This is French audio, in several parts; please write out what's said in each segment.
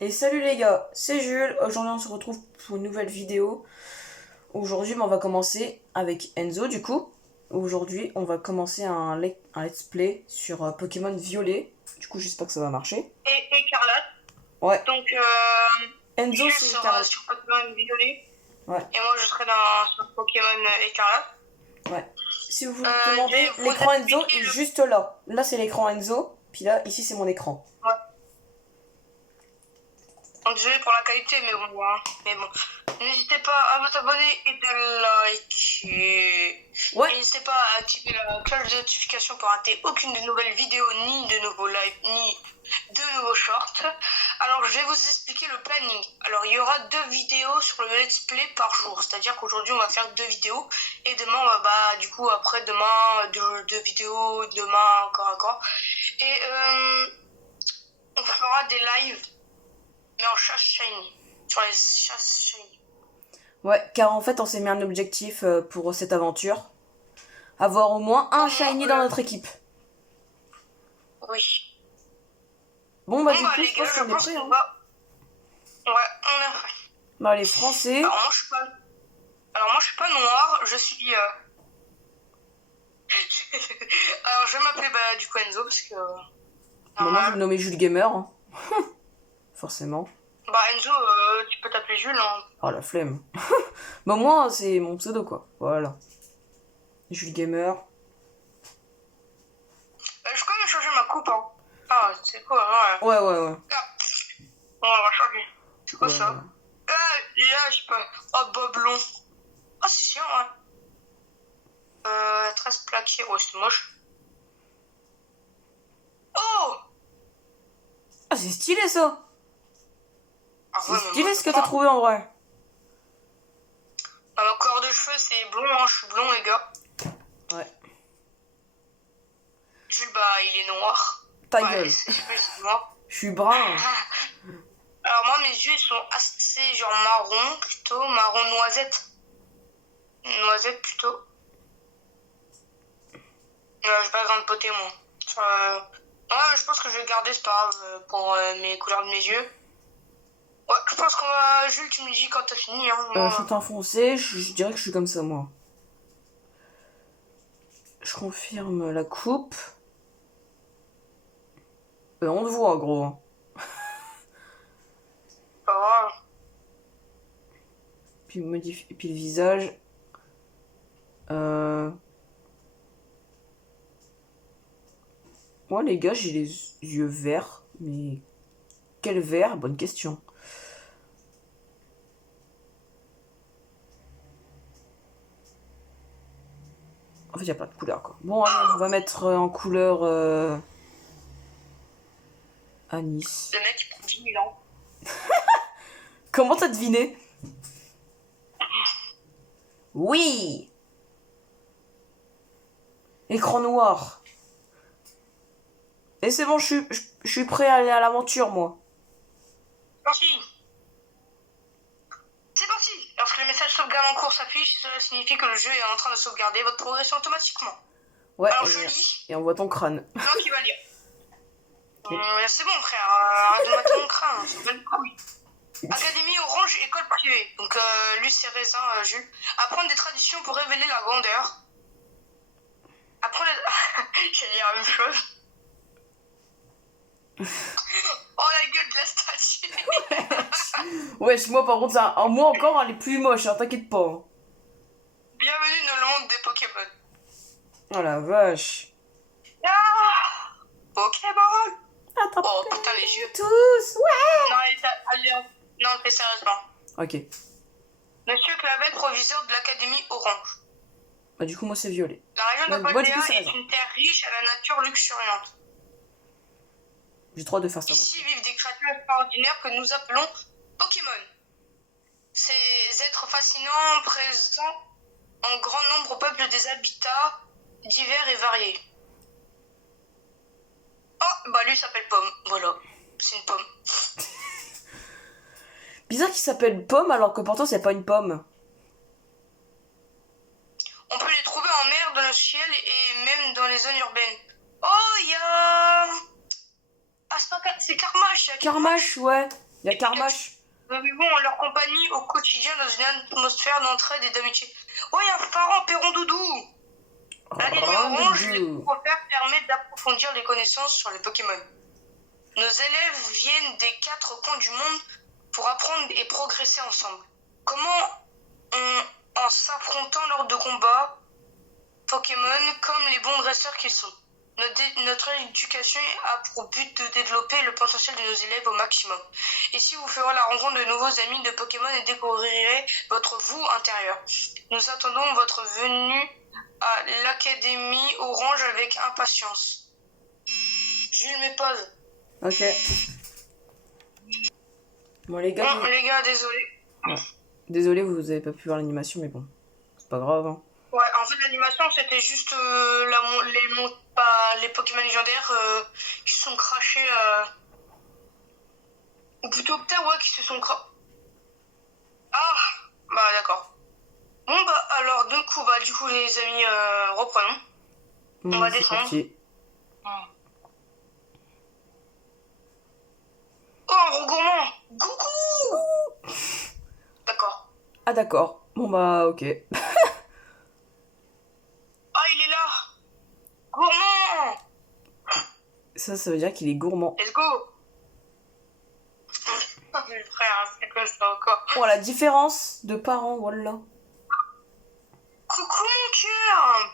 Et salut les gars, c'est Jules. Aujourd'hui on se retrouve pour une nouvelle vidéo. Aujourd'hui on va commencer avec Enzo du coup. Aujourd'hui on va commencer un let's play sur Pokémon Violet. Du coup j'espère que ça va marcher. Et Écarlate. Ouais. Donc, Enzo Jules c'est sera Carl. sur Pokémon Violet. Ouais. Et moi, je serai sur Pokémon Écarlate. Ouais. Si vous vous Je demandez, vais vous l'écran Enzo expliquer est le- juste là. Là c'est l'écran Enzo, puis là ici c'est mon écran. Ouais. Donc, désolé pour la qualité, mais bon, voilà. Mais bon. N'hésitez pas à vous abonner et de liker. Ouais. Et n'hésitez pas à activer la cloche de notification pour rater aucune des nouvelles vidéos, ni de nouveaux lives, ni de nouveaux shorts. Alors, je vais vous expliquer le planning. Alors, il y aura 2 vidéos sur le let's play par jour. C'est-à-dire qu'aujourd'hui, on va faire 2 vidéos. Et demain, du coup, après demain, 2 vidéos, demain, encore. Et on fera des lives, mais en chasse shiny. Sur les chasses shiny. Ouais, car en fait on s'est mis un objectif pour cette aventure. Avoir au moins un shiny dans notre équipe. Oui. Bon bah Bon, du bah, coup les je gars, pense je qu'on est pense prêt. qu'on Hein. va. Ouais, on est prêt. Bah les Français. Alors, moi, je suis pas noir, je suis. Alors, je vais m'appeler du coup Enzo parce que. Bah, moi je vais me nommer Jules Gamer. Hein. Forcément. Bah, Enzo, tu peux t'appeler Jules. Hein. Oh la flemme. Bah moi c'est mon pseudo quoi. Voilà. Jules Gamer. Je peux même changer ma coupe. Hein. Ah, c'est cool, ouais. Ouais. Ah, bon, on va changer. C'est quoi Ouais. ça? Là, je sais pas. Oh, Bob long. Oh, c'est chiant, ouais. 13 plaqués. Ouais, c'est moche. Oh! Ah c'est stylé ça. Ah, C'est ouais, mais stylé moi, ce que t'as trouvé en vrai. Ma couleur de cheveux, c'est blond, hein. Je suis blond, les gars. Ouais. Jules, il est noir. Ta Ouais, gueule. c'est noir. Je suis brun. Alors moi, mes yeux, ils sont assez genre marron, plutôt. Marron noisette. Noisette, plutôt. J'ai pas grande beauté, moi. Ouais, mais je pense que je vais garder, c'est pas grave, pour mes couleurs de mes yeux. Ouais, je pense qu'on va... Jules, tu me dis quand t'as fini, hein. Moi, Je suis teint foncé, je dirais que je suis comme ça moi. Je confirme la coupe. On te voit gros. Hein. pas grave. Puis modifie, puis le visage. Moi les gars j'ai les yeux verts, mais quel vert? Bonne question. En fait y a pas de couleur quoi. Bon allez, on va mettre en couleur anis. Le mec, il prend 10 000 ans. Comment t'as deviné? Oui. Écran noir. Et c'est bon, je suis prêt à aller à l'aventure, moi. Parti. C'est parti. Lorsque le message sauvegarde en cours s'affiche, cela signifie que le jeu est en train de sauvegarder votre progression automatiquement. Ouais, Alors je lis. et on voit ton crâne. C'est moi qui va lire. C'est bon, frère. Arrête de mettre mon crâne. Ça fait le couille. Académie Orange, école privée. Donc, lui, c'est raisin, Jules. Apprendre des traditions pour révéler la grandeur. Apprendre les... J'ai dit la même chose. Oh, la gueule de la statue. Wesh, moi par contre, ça, moi encore, elle est plus moche, hein, t'inquiète pas. Hein. Bienvenue dans le monde des Pokémon. Oh la vache. Ah, Pokémon. Attends, Oh, putain, les yeux. tous, ouais. Non, allez, non, mais sérieusement. Ok. Monsieur Clavel, proviseur de l'Académie Orange. Bah du coup, moi c'est violet. La région de Ouais, Paldea du coup, c'est est raison. une terre riche à la nature luxuriante. J'ai le droit de faire ça. Ici vivent des créatures extraordinaires que nous appelons Pokémon. Ces êtres fascinants présents en grand nombre peuplent des habitats divers et variés. Oh, lui s'appelle Pomme. Voilà, c'est une pomme. Bizarre qu'il s'appelle pomme alors que pourtant c'est pas une pomme. On peut les trouver en mer, dans le ciel et même dans les zones urbaines. Oh, il y a... Ah, c'est Carmache. Carmache, ouais. Il y a Carmache. Nous vivons en leur compagnie au quotidien dans une atmosphère d'entraide et d'amitié. Oh, il y a un pharaon Perron Doudou. L'anime orange, les offerts permet d'approfondir les connaissances sur les Pokémon. Nos élèves viennent des 4 coins du monde pour apprendre et progresser ensemble. Comment en s'affrontant lors de combats Pokémon comme les bons dresseurs qu'ils sont. Notre éducation a pour but de développer le potentiel de nos élèves au maximum. Ici, vous ferez la rencontre de nouveaux amis de Pokémon et découvrirez votre vous intérieur. Nous attendons votre venue à l'Académie Orange avec impatience. Jules, mes pause. Ok. Bon, les gars. Bon, les gars, désolé. Ouais. Désolé, vous avez pas pu voir l'animation, mais bon. C'est pas grave, hein. Ouais, en fait, l'animation, c'était juste les Pokémon légendaires qui se sont crachés. Ou plutôt, peut-être, ouais, qui se sont crachés. Ah, bah d'accord. Bon, bah alors, du coup, les amis, reprenons. On va descendre. Parti. Oh, un gros gourmand. Coucou. D'accord. Ah, d'accord. Bon, bah, ok. Ah, il est là. Gourmand. Ça veut dire qu'il est gourmand. Let's go. Frère, c'est quoi ça encore? Oh, la différence de parents, voilà. Coucou mon cœur.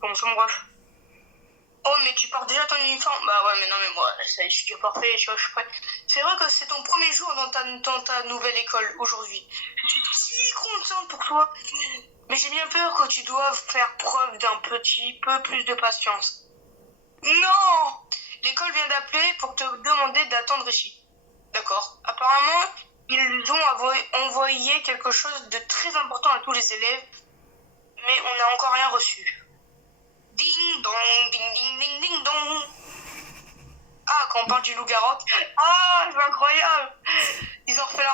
Bon, ça me bref. Oh, mais tu portes déjà ton uniforme? Bah ouais, mais non, mais moi, ça y est, je suis parfait, tu vois, je suis prêt. C'est vrai que c'est ton premier jour dans ta nouvelle école aujourd'hui. Je suis si contente pour toi. Mais j'ai bien peur que tu doives faire preuve d'un petit peu plus de patience. Non! L'école vient d'appeler pour te demander d'attendre ici. D'accord. Apparemment, ils ont envoyé quelque chose de très important à tous les élèves, mais on n'a encore rien reçu. Ding dong, ding ding ding ding dong. Ah, quand on parle du loup-garou. Ah, c'est incroyable. Ils ont refait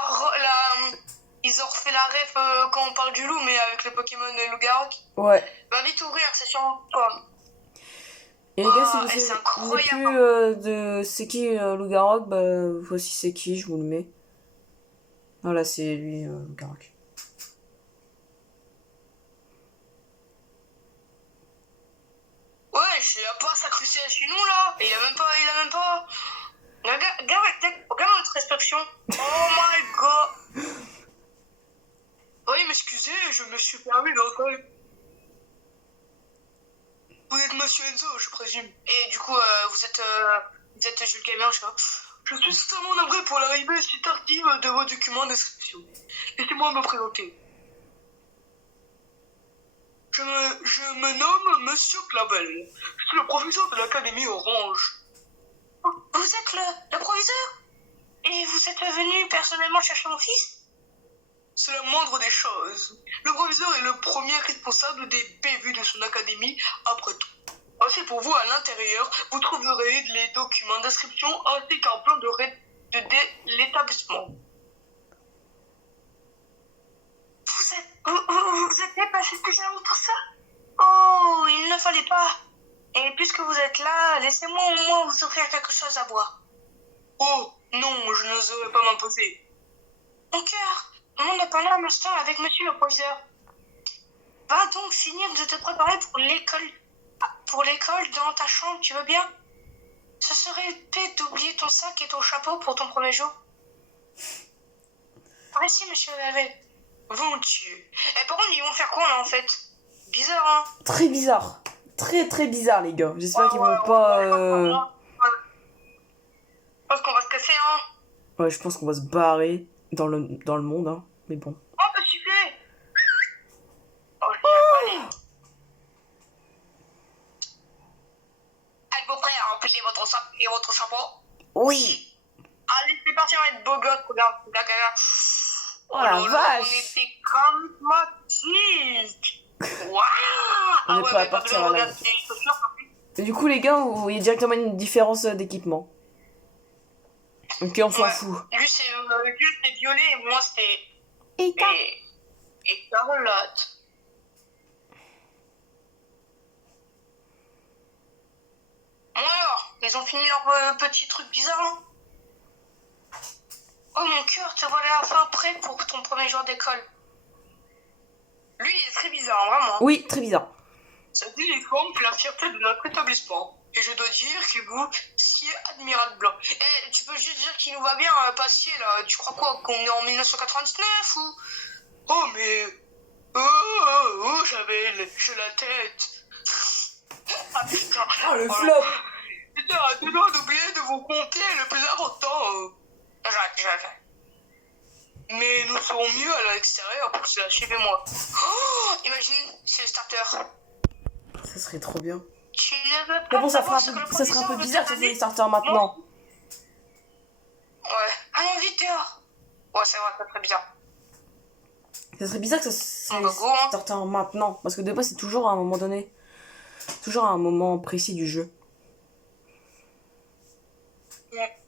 la ref quand on parle du loup, mais avec le Pokémon loup-garou. Ouais. Va vite ouvrir, c'est sur toi. Et les gars, si vous c'est savez incroyable. plus de c'est qui Loup-Garou, bah voici c'est qui, je vous le mets. Voilà, c'est lui, Loup-Garou. Ouais, il a pas sacré chez nous là. Il a même pas. Regarde notre inspection. Oh my god. Oui, m'excusez, je me suis permis d'entrer. Vous êtes Monsieur Enzo, je présume. Et du coup, vous êtes Jules Gamer, je sais pas. Je suis extrêmement navré pour l'arrivée si tardive de vos documents d'inscription. Laissez-moi me présenter. Je me nomme Monsieur Clavel. Je suis le professeur de l'Académie Orange. Vous êtes le proviseur? Et vous êtes venu personnellement chercher mon fils? C'est la moindre des choses. Le proviseur est le premier responsable des PV de son académie, après tout. Ainsi pour vous, à l'intérieur, vous trouverez les documents d'inscription ainsi qu'un plan de l'établissement. Vous êtes dépassé spécialement pour ça? Oh, il ne fallait pas. Et puisque vous êtes là, laissez-moi au moins vous offrir quelque chose à boire. Oh, non, je n'oserais pas m'imposer. Mon cœur, on a parlé un instant avec monsieur le proviseur. Va donc finir de te préparer pour l'école. Pour l'école dans ta chambre, tu veux bien? Ce serait bête d'oublier ton sac et ton chapeau pour ton premier jour. Merci, monsieur Lavel. Bon Dieu. Et par contre, ils vont faire quoi là en fait? Bizarre, hein? Très bizarre. Très très bizarre, les gars. J'espère qu'ils vont pas. Je pense qu'on va se casser, hein? Ouais, je pense qu'on va se barrer dans le monde, hein. Mais bon. Oh, bah super! Oh, allez. Êtes-vous prêts à empiler votre sac et votre chapeau? Oui! Allez, c'est parti, on va être beau gosse, regarde. Oh la vache! On était charismatique! Waouh! On est prêt à partir à la... Et du coup, les gars, vous voyez directement une différence d'équipement. Ok, on s'en fout. Lui, c'est violet et moi, c'est... Et Carlotte. Bon alors, ils ont fini leur petit truc bizarre, là? prêt pour ton premier jour d'école? Lui, il est très bizarre, vraiment. Oui, très bizarre. Ça uniforme fait la fierté de notre établissement. Et je dois dire qu'il vous sied admirable blanc. Eh, tu peux juste dire qu'il nous va bien, Passier, là. Tu crois quoi, qu'on est en 1999 ou... Oh, mais... j'ai la tête. Ah, putain. Oh, le Voilà. flop. Putain, à deux doigts d'oublier de vous compter le plus important. J'avais. Mais nous serons mieux à l'extérieur pour cela, suivez-moi. Oh, imagine, c'est le starter. Ça serait trop bien. Tu ne veux pas Mais bon, ça savoir ferait ce que le ça serait un peu professeur bizarre veut que te ce soit les donner? starters maintenant. Ouais. Allons vite dehors. Ouais, c'est vrai, ça serait bizarre. Ça serait bizarre que ce soit On va les go, hein. starters maintenant. Parce que des fois, c'est toujours à un moment donné. Toujours à un moment précis du jeu. Ouais.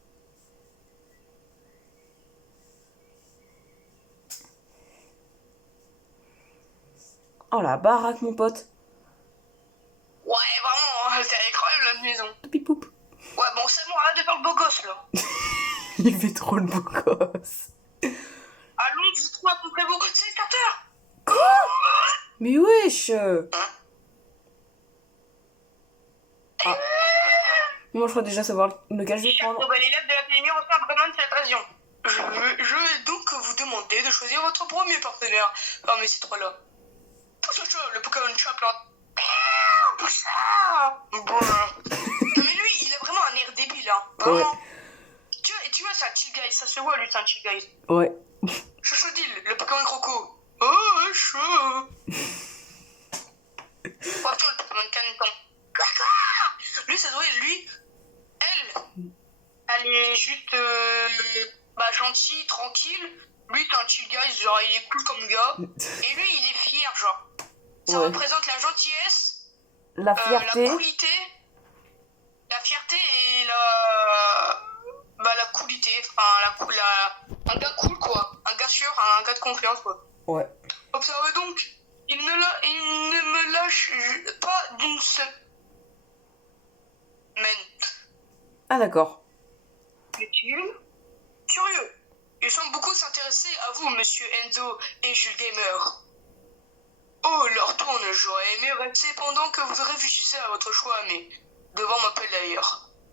Oh la baraque, mon pote. Ouais, vraiment, hein, c'est incroyable notre maison. Poup. Ouais, bon, c'est bon, arrête de faire le beau gosse, là. Il fait trop le beau gosse. Allons, vous trouvez à peu près beau. C'est le starter. Mais wesh. Ah. Moi, je crois déjà savoir lequel je vais Chaque prendre. nouvel élève de l'académie reçoit vraiment de cette occasion. Je vais donc vous demander de choisir votre premier partenaire parmi ces trois-là. Poussa, le Pokémon Champion. Poussa. Bon. Non mais lui, il a vraiment un air débile, hein. Vraiment. Ouais. Tu vois, c'est un chill guy. Ça se voit, lui, c'est un chill guy. Ouais. Chochodil, le Pokémon Croco. Oh, chaud. Pourtant, le Pokémon Caneton. Lui, ça doit être lui. Elle est juste gentille, tranquille. Lui, c'est un chill guy, genre il est cool comme gars. Et lui, il est fier, genre. Ça Ouais. représente la gentillesse, La la fierté. coolité, la fierté et la coolité. Enfin, un gars cool, quoi. Un gars sûr, un gars de confiance, quoi. Ouais. Observez donc, il ne me lâche pas d'une semaine. Ah d'accord. Est-il curieux? Il semble beaucoup s'intéresser à vous, monsieur Enzo et Jules Gamer. Oh, leur tourne, j'aurais aimé rester pendant que vous réfléchissez à votre choix, mais devant m'appelle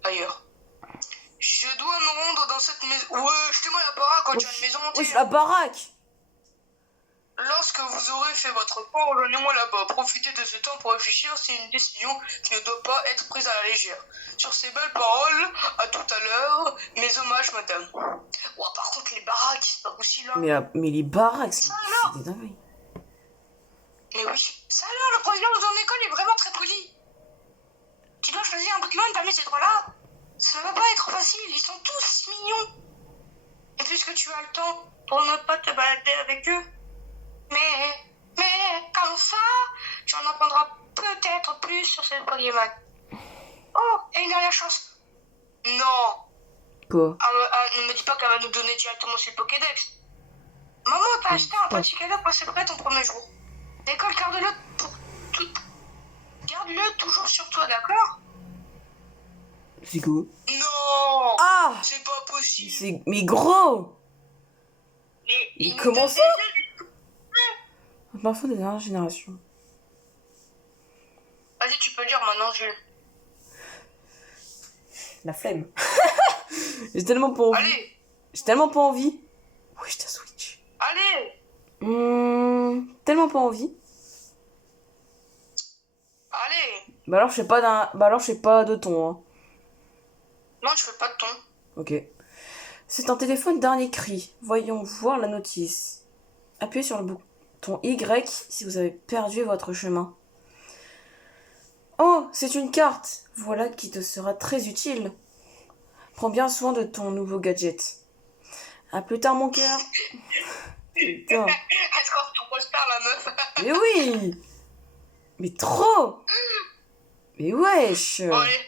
ailleurs. Je dois me rendre dans cette maison. Ouais, jetez-moi la baraque quand tu as une maison entière. Wesh, la baraque. Lorsque vous aurez fait votre point, rejoignez-moi là-bas. Profitez de ce temps pour réfléchir, c'est une décision qui ne doit pas être prise à la légère. Sur ces belles paroles, à tout à l'heure, mes hommages, madame. Ouais, par contre, les baraques, c'est pas possible, là. Mais les baraques, c'est Ça alors des dingueries. Mais oui. Ça alors, le président de ton école est vraiment très poli. Tu dois choisir un Pokémon parmi ces trois-là. Ça va pas être facile, ils sont tous mignons. Et puisque tu as le temps pour ne pas te balader avec eux, mais comme ça, tu en apprendras peut-être plus sur ces Pokémon. Oh, et une dernière chance. Non. Quoi? Ne me dis pas qu'elle va nous donner directement sur le Pokédex. Maman t'a acheté un petit cadeau pour célébrer ton premier jour. L'école, garde-le pour tout. Garde-le toujours sur toi, d'accord? C'est quoi? Non. Ah! C'est pas possible. Mais gros! Mais comment ça? déjà... Parfois des dernières générations. Vas-y, tu peux lire maintenant, Jules. La flemme. J'ai tellement pas envie. Allez. J'ai tellement pas envie. Oui, je t'ai Switch. Allez. Tellement pas envie. Allez. Bah alors je fais pas de ton. Hein. Non, je fais pas de ton. Ok. C'est un téléphone dernier cri. Voyons voir la notice. Appuyez sur le bouton Y si vous avez perdu votre chemin. Oh, c'est une carte. Voilà qui te sera très utile. Prends bien soin de ton nouveau gadget. À plus tard, mon cœur. Putain. Est-ce qu'on t'en pose pas, la meuf? Mais oui. Mais trop. Mais wesh. Bon, allez.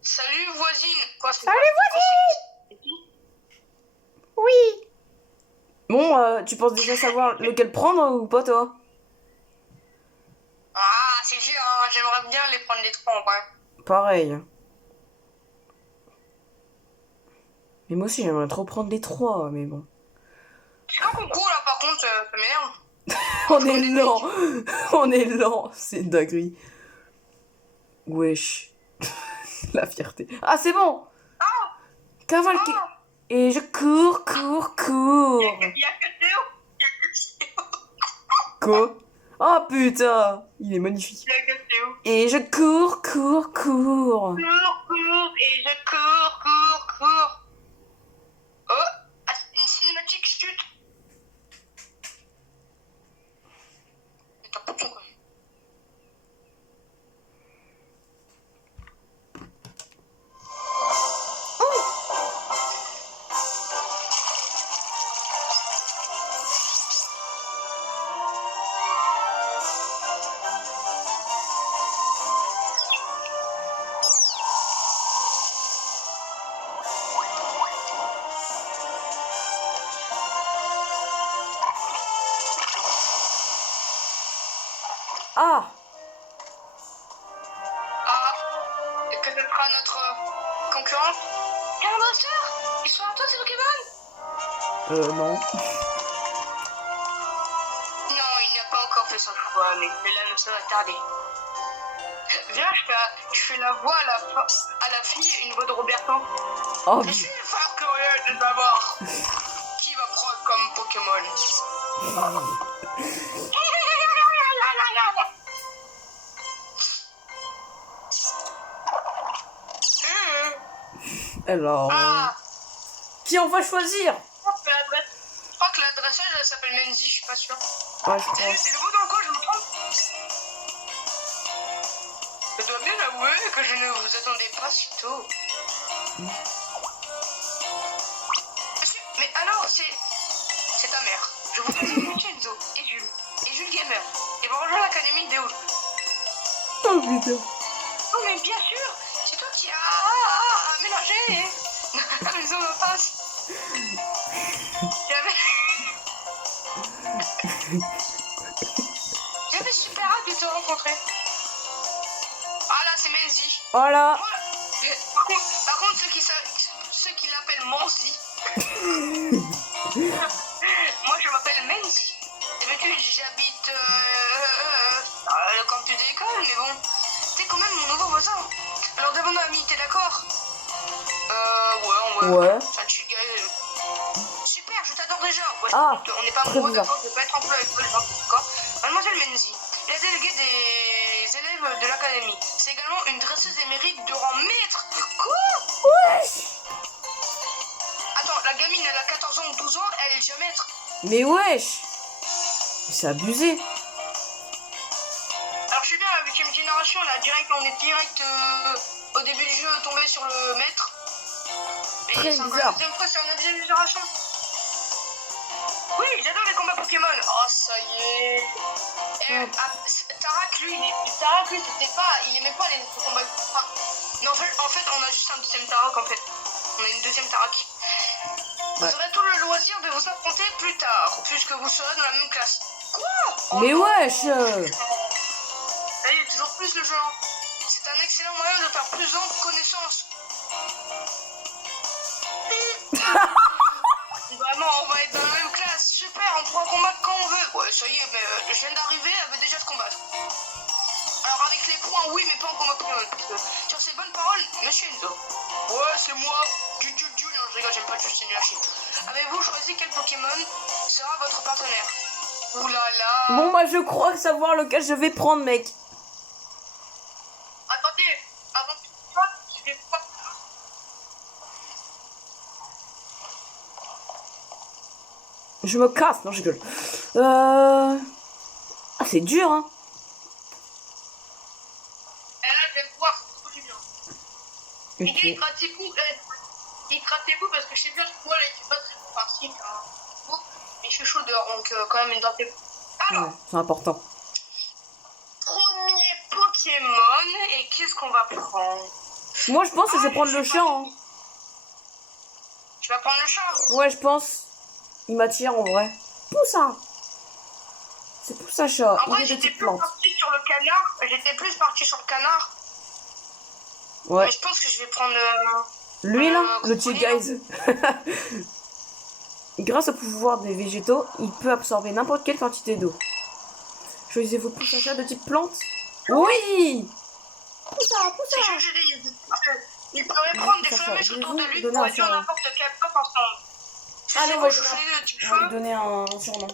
Salut, voisine. Quoi, Salut, voisine. Oui. Bon, tu penses déjà savoir lequel prendre ou pas, toi? Ah, c'est dur, hein. J'aimerais bien les prendre les trois, en vrai. Pareil. Mais moi aussi, j'aimerais trop prendre les trois, mais bon. concours là par contre, ça m'énerve. On est lent. On est lent. C'est une dinguerie. Wesh. La fierté. Ah, c'est bon. Cavalquer. Et je cours. Il y a que Théo. Quoi? Oh putain. Il est magnifique. Il y a que Théo. Et je cours. Cours, et je cours. Oh, une cinématique chute. T'as pas de son, quoi. Ah. Et que ce sera notre concurrent. Et un monster. Ils sont à toi ces Pokémon. Non. Non, il n'a pas encore fait son choix, mais là, ça va tarder. Viens, je fais la voix à la fille, une voix de Roberto. Oh. Je suis fort curieux de savoir qui va prendre comme Pokémon. Alors. Qui on va choisir? Je crois que l'adressage elle s'appelle Menzi, je suis pas sûre. Ouais, je crois. C'est le mot dans quoi je me trompe? Je dois bien avouer que je ne vous attendais pas si tôt. Monsieur, mais alors c'est ta mère. Je vous présente Enzo et Jules Gamer. Et vous rejoignez l'académie de Oul. Oh putain. Oh mais bien sûr, c'est toi qui as mélangé les hommes en face. J'avais super hâte de te rencontrer. Ah là, c'est Menzi. Voilà. Par contre, ceux qui l'appellent Menzi. Moi, je m'appelle Menzi. D'habitude, j'habite le campus de l'école, mais bon, t'es quand même mon nouveau voisin. Alors, devenons amis, t'es d'accord? Ouais. Ça te gueule. Super, je t'adore déjà. Ouais, Ah, on n'est pas très amoureux, bizarre. d'accord? Je vais pas être en couple avec toi, genre, d'accord? Mademoiselle Menzi, la déléguée des élèves de l'académie. C'est également une dresseuse émérite de rang maître. Quoi? Wesh. Attends, la gamine, elle a 14 ans ou 12 ans, elle est déjà maître. Mais wesh. C'est abusé. Alors je suis bien à la 8ème génération, là, on est direct au début du jeu tombé sur le maître. Et Très c'est encore bizarre. la deuxième fois, c'est la 9ème génération. Oui, j'adore les combats Pokémon. Oh, ça y est. Tarak, lui, c'était pas. Il aimait pas les combats. Enfin, non, en fait, on a juste un deuxième Tarak en fait. On a une deuxième Tarak. Vous aurez tout le loisir de vous affronter plus tard, puisque vous serez dans la même classe. Quoi? Oh, Mais non. wesh. Ça y est, toujours plus le genre. C'est un excellent moyen de faire plus de connaissances. Vraiment, on va être dans la même classe. Super, on pourra combattre quand on veut. Ouais, ça y est, mais je viens d'arriver, elle veut déjà se combattre. Alors avec les points, oui, mais pas en combat Pokémon. Sur ces bonnes paroles, monsieur Enzo. Ouais, c'est moi. Du non, je rigole, j'aime pas juste une lâcher. Avez-vous choisi quel Pokémon sera votre partenaire? Ouh là là. Bon, moi je crois savoir lequel je vais prendre, mec. Attendez, je vais pas. Je me casse, non, je rigole. Ah, c'est dur, hein. Et là, je vais me voir, c'est trop du bien. Les gars, Ok. hydratez-vous parce que je sais bien que moi, là, il fait pas très bon par-ci. Hein. Mais je suis chaud dehors, donc quand même, hydratez-vous. Alors, Ouais, c'est important. premier Pokémon, et qu'est-ce qu'on va prendre? Moi, je pense que je vais prendre le chat, hein. Tu vas prendre le chat? Ouais, je pense. Il m'attire en vrai. Poussa. C'est Poussa chat. En vrai, Il est de j'étais type plus plante. parti sur le canard. J'étais plus parti sur le canard. Ouais. Mais je pense que je vais prendre Lui là, le crocodile. petit guys. Grâce au pouvoir des végétaux, il peut absorber n'importe quelle quantité d'eau. Choisissez vos pouces achats de type plante. Oui. C'est Juju, il pourrait prendre des flamèches autour de lui pour réduire n'importe quel pop ensemble. Allez, on va lui donner un surnom.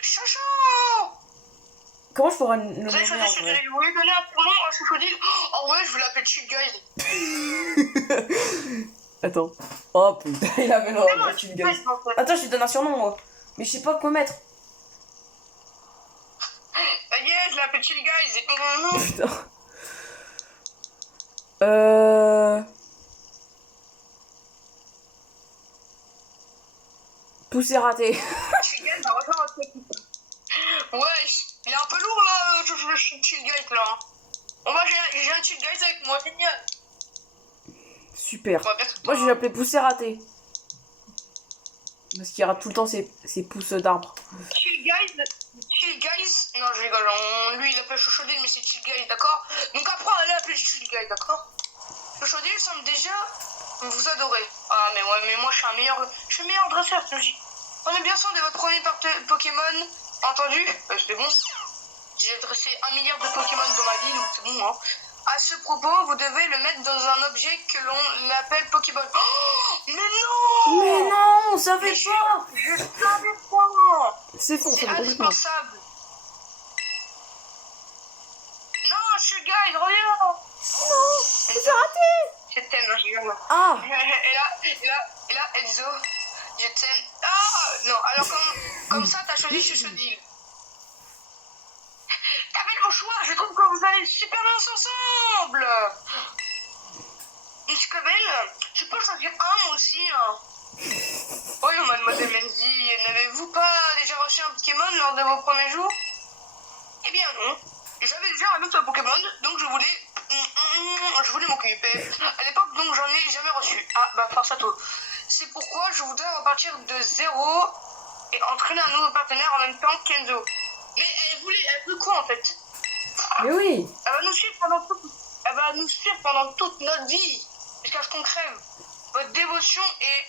Chacho! Comment je pourrais le nommer en vrai? Vous voulez donner un surnom à Chouchodil? Oh ouais, je vais l'appeler Chill Guys. Attends. Oh putain, il avait le Chill Guys. Attends, je lui donne un surnom moi. Mais je sais pas quoi mettre. Ça y est, je l'appelle Chill Guys. Putain. Poussé raté. Chill Guys, ça rejoint votre équipe. Ouais, il est un peu lourd là, le Chill Guys là. Bon bah j'ai un Chill Guys avec moi, génial. Super. Moi je vais l'appeler poussé raté. Parce qu'il rate tout le temps ses pousses d'arbre. Chill Guys, non je rigole, lui il appelle Chouchodil mais c'est Chill Guys, d'accord? Donc après on allait appeler Chill Guys, d'accord? Chouchodil semble déjà vous adorer. Ah mais ouais, mais moi je suis meilleur dresseur, c'est logique. Prenez bien soin de votre premier Pokémon, entendu? C'est bon. J'ai dressé 1 milliard de Pokémon dans ma vie, donc c'est bon hein. À ce propos, vous devez le mettre dans un objet que l'on appelle Pokéball. Oh, mais non! Mais non, on savait pas! Je savais pas! C'est faux, c'est indispensable. Non, je suis Guy, reviens! Non, c'est raté! Je t'aime, je rigole. Ah! Et là, Enzo, je t'aime. Ah! Non, alors comme ça, t'as choisi Chouchodil. T'as fait le bon choix, je trouve que vous allez super bien ensemble. Miss Cobel, je peux choisir un moi aussi. Hein. Oui, mademoiselle Menzi, n'avez-vous pas déjà reçu un Pokémon lors de vos premiers jours? Eh bien non, j'avais déjà un autre Pokémon, donc je voulais m'occuper. À l'époque, donc j'en ai jamais reçu. Ah, bah force à toi. C'est pourquoi je voudrais repartir de zéro et entraîner un nouveau partenaire en même temps qu'Enzo. Mais elle veut quoi en fait? Mais oui. Elle va nous suivre pendant toute notre vie, jusqu'à ce qu'on crève. Votre dévotion est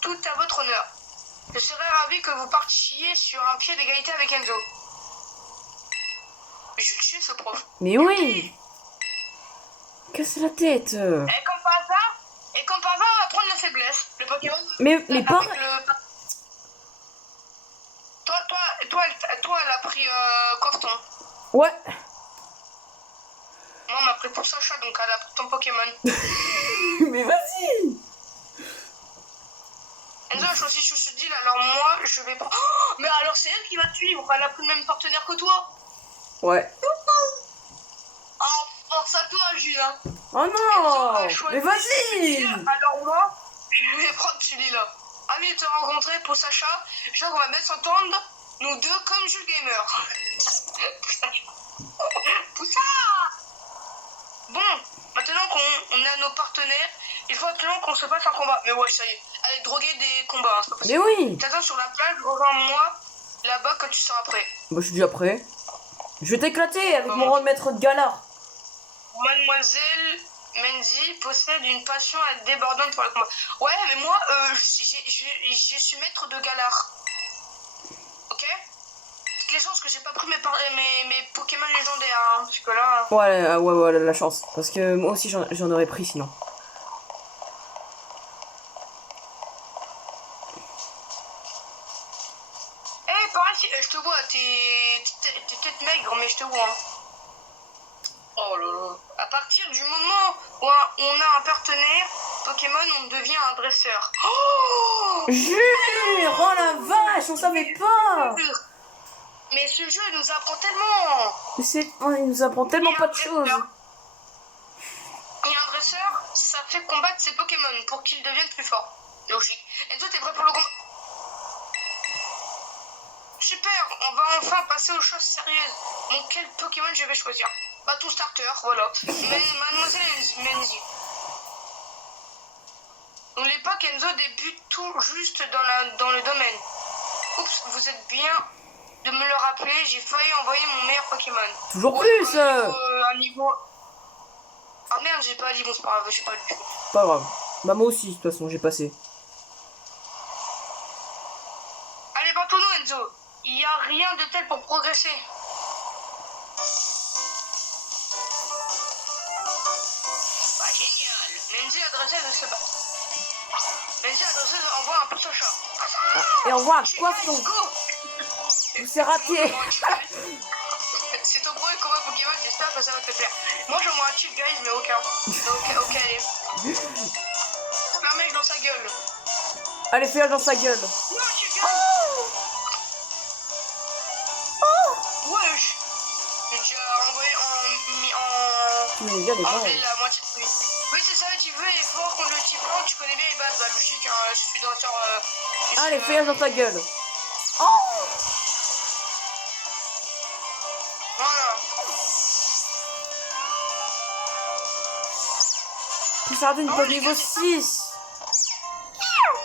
toute à votre honneur. Je serais ravi que vous partiez sur un pied d'égalité avec Enzo. Mais je le suis ce prof. Mais oui. Casse la tête. Et comme par hasard, on va prendre la faiblesse. Le Pokémon. Mais pas. Toi, elle a pris Corton. Ouais. Moi, on m'a pris pour Sacha, donc elle a pris ton Pokémon. Mais vas-y. Enzo a choisi Chouchodil, alors moi, je vais pas... Oh, mais alors c'est elle qui va te suivre, elle a pris le même partenaire que toi. Ouais. Oh, force à toi, Julien. Oh non. Mais vas-y. Alors moi, je vais prendre celui-là. Amis de te rencontrer pour Sacha, je crois qu'on va bien s'entendre, nous deux comme Jules Gamer. Poussa. Bon, maintenant qu'on a nos partenaires, il faut absolument qu'on se fasse un combat. Mais ouais, ça y est, allez, droguer des combats, hein, c'est pas possible. Mais oui. T'attends sur la plage, rejoins-moi là-bas quand tu seras prêt. Bah, je suis déjà prêt. Je vais t'éclater avec mon rôle maître de Galar. Mademoiselle Menzi possède une passion débordante pour le combat. Ouais, mais moi, je suis maître de Galar. Ok? Toutes les chances que j'ai pas pris mes Pokémon légendaires, hein, parce que là... Ouais, la chance. Parce que moi aussi, j'en aurais pris sinon. Eh, pareil, je te vois, t'es peut-être maigre, mais je te vois. Hein. Oh là là. À partir du moment où on a un partenaire Pokémon, on devient un dresseur. Oh! Jure! Oh la vache, on savait pas! Mais ce jeu nous apprend tellement! Il nous apprend tellement pas de choses. Et un dresseur, ça fait combattre ses Pokémon pour qu'ils deviennent plus forts. Logique. Et toi, t'es prêt pour le combat? Super, on va enfin passer aux choses sérieuses. Bon, quel Pokémon je vais choisir? Bah, tout starter, voilà. Mademoiselle Menzi. N'oubliez pas qu'Enzo débute tout juste dans le domaine. Oups, vous êtes bien de me le rappeler, j'ai failli envoyer mon meilleur Pokémon. Toujours plus un niveau... Ah merde, j'ai pas dit, bon c'est pas grave, j'ai pas lu. Pas grave. Bah moi aussi, de toute façon, j'ai passé. appelle pour progresser. Bah génial. Menzi adressé de se battre. Menzi adressé envoie un push shot. Et on voit un coiffon. C'est raté. C'est ton premier combat Pokémon, j'espère que ça va te plaire. Moi j'envoie un cheat guys mais aucun. Ok allez. Un mec dans sa gueule. Allez, fais-le dans sa gueule. Non, cheat guys. Wesh. J'ai déjà envoyé enlevé la moitié de lui. Oui c'est ça, tu veux effort contre le typhon, tu connais bien les bases, bah logique, hein, je suis dans sur... Allez, fais-le dans ta gueule. Voilà. Poussardine pour niveau 6.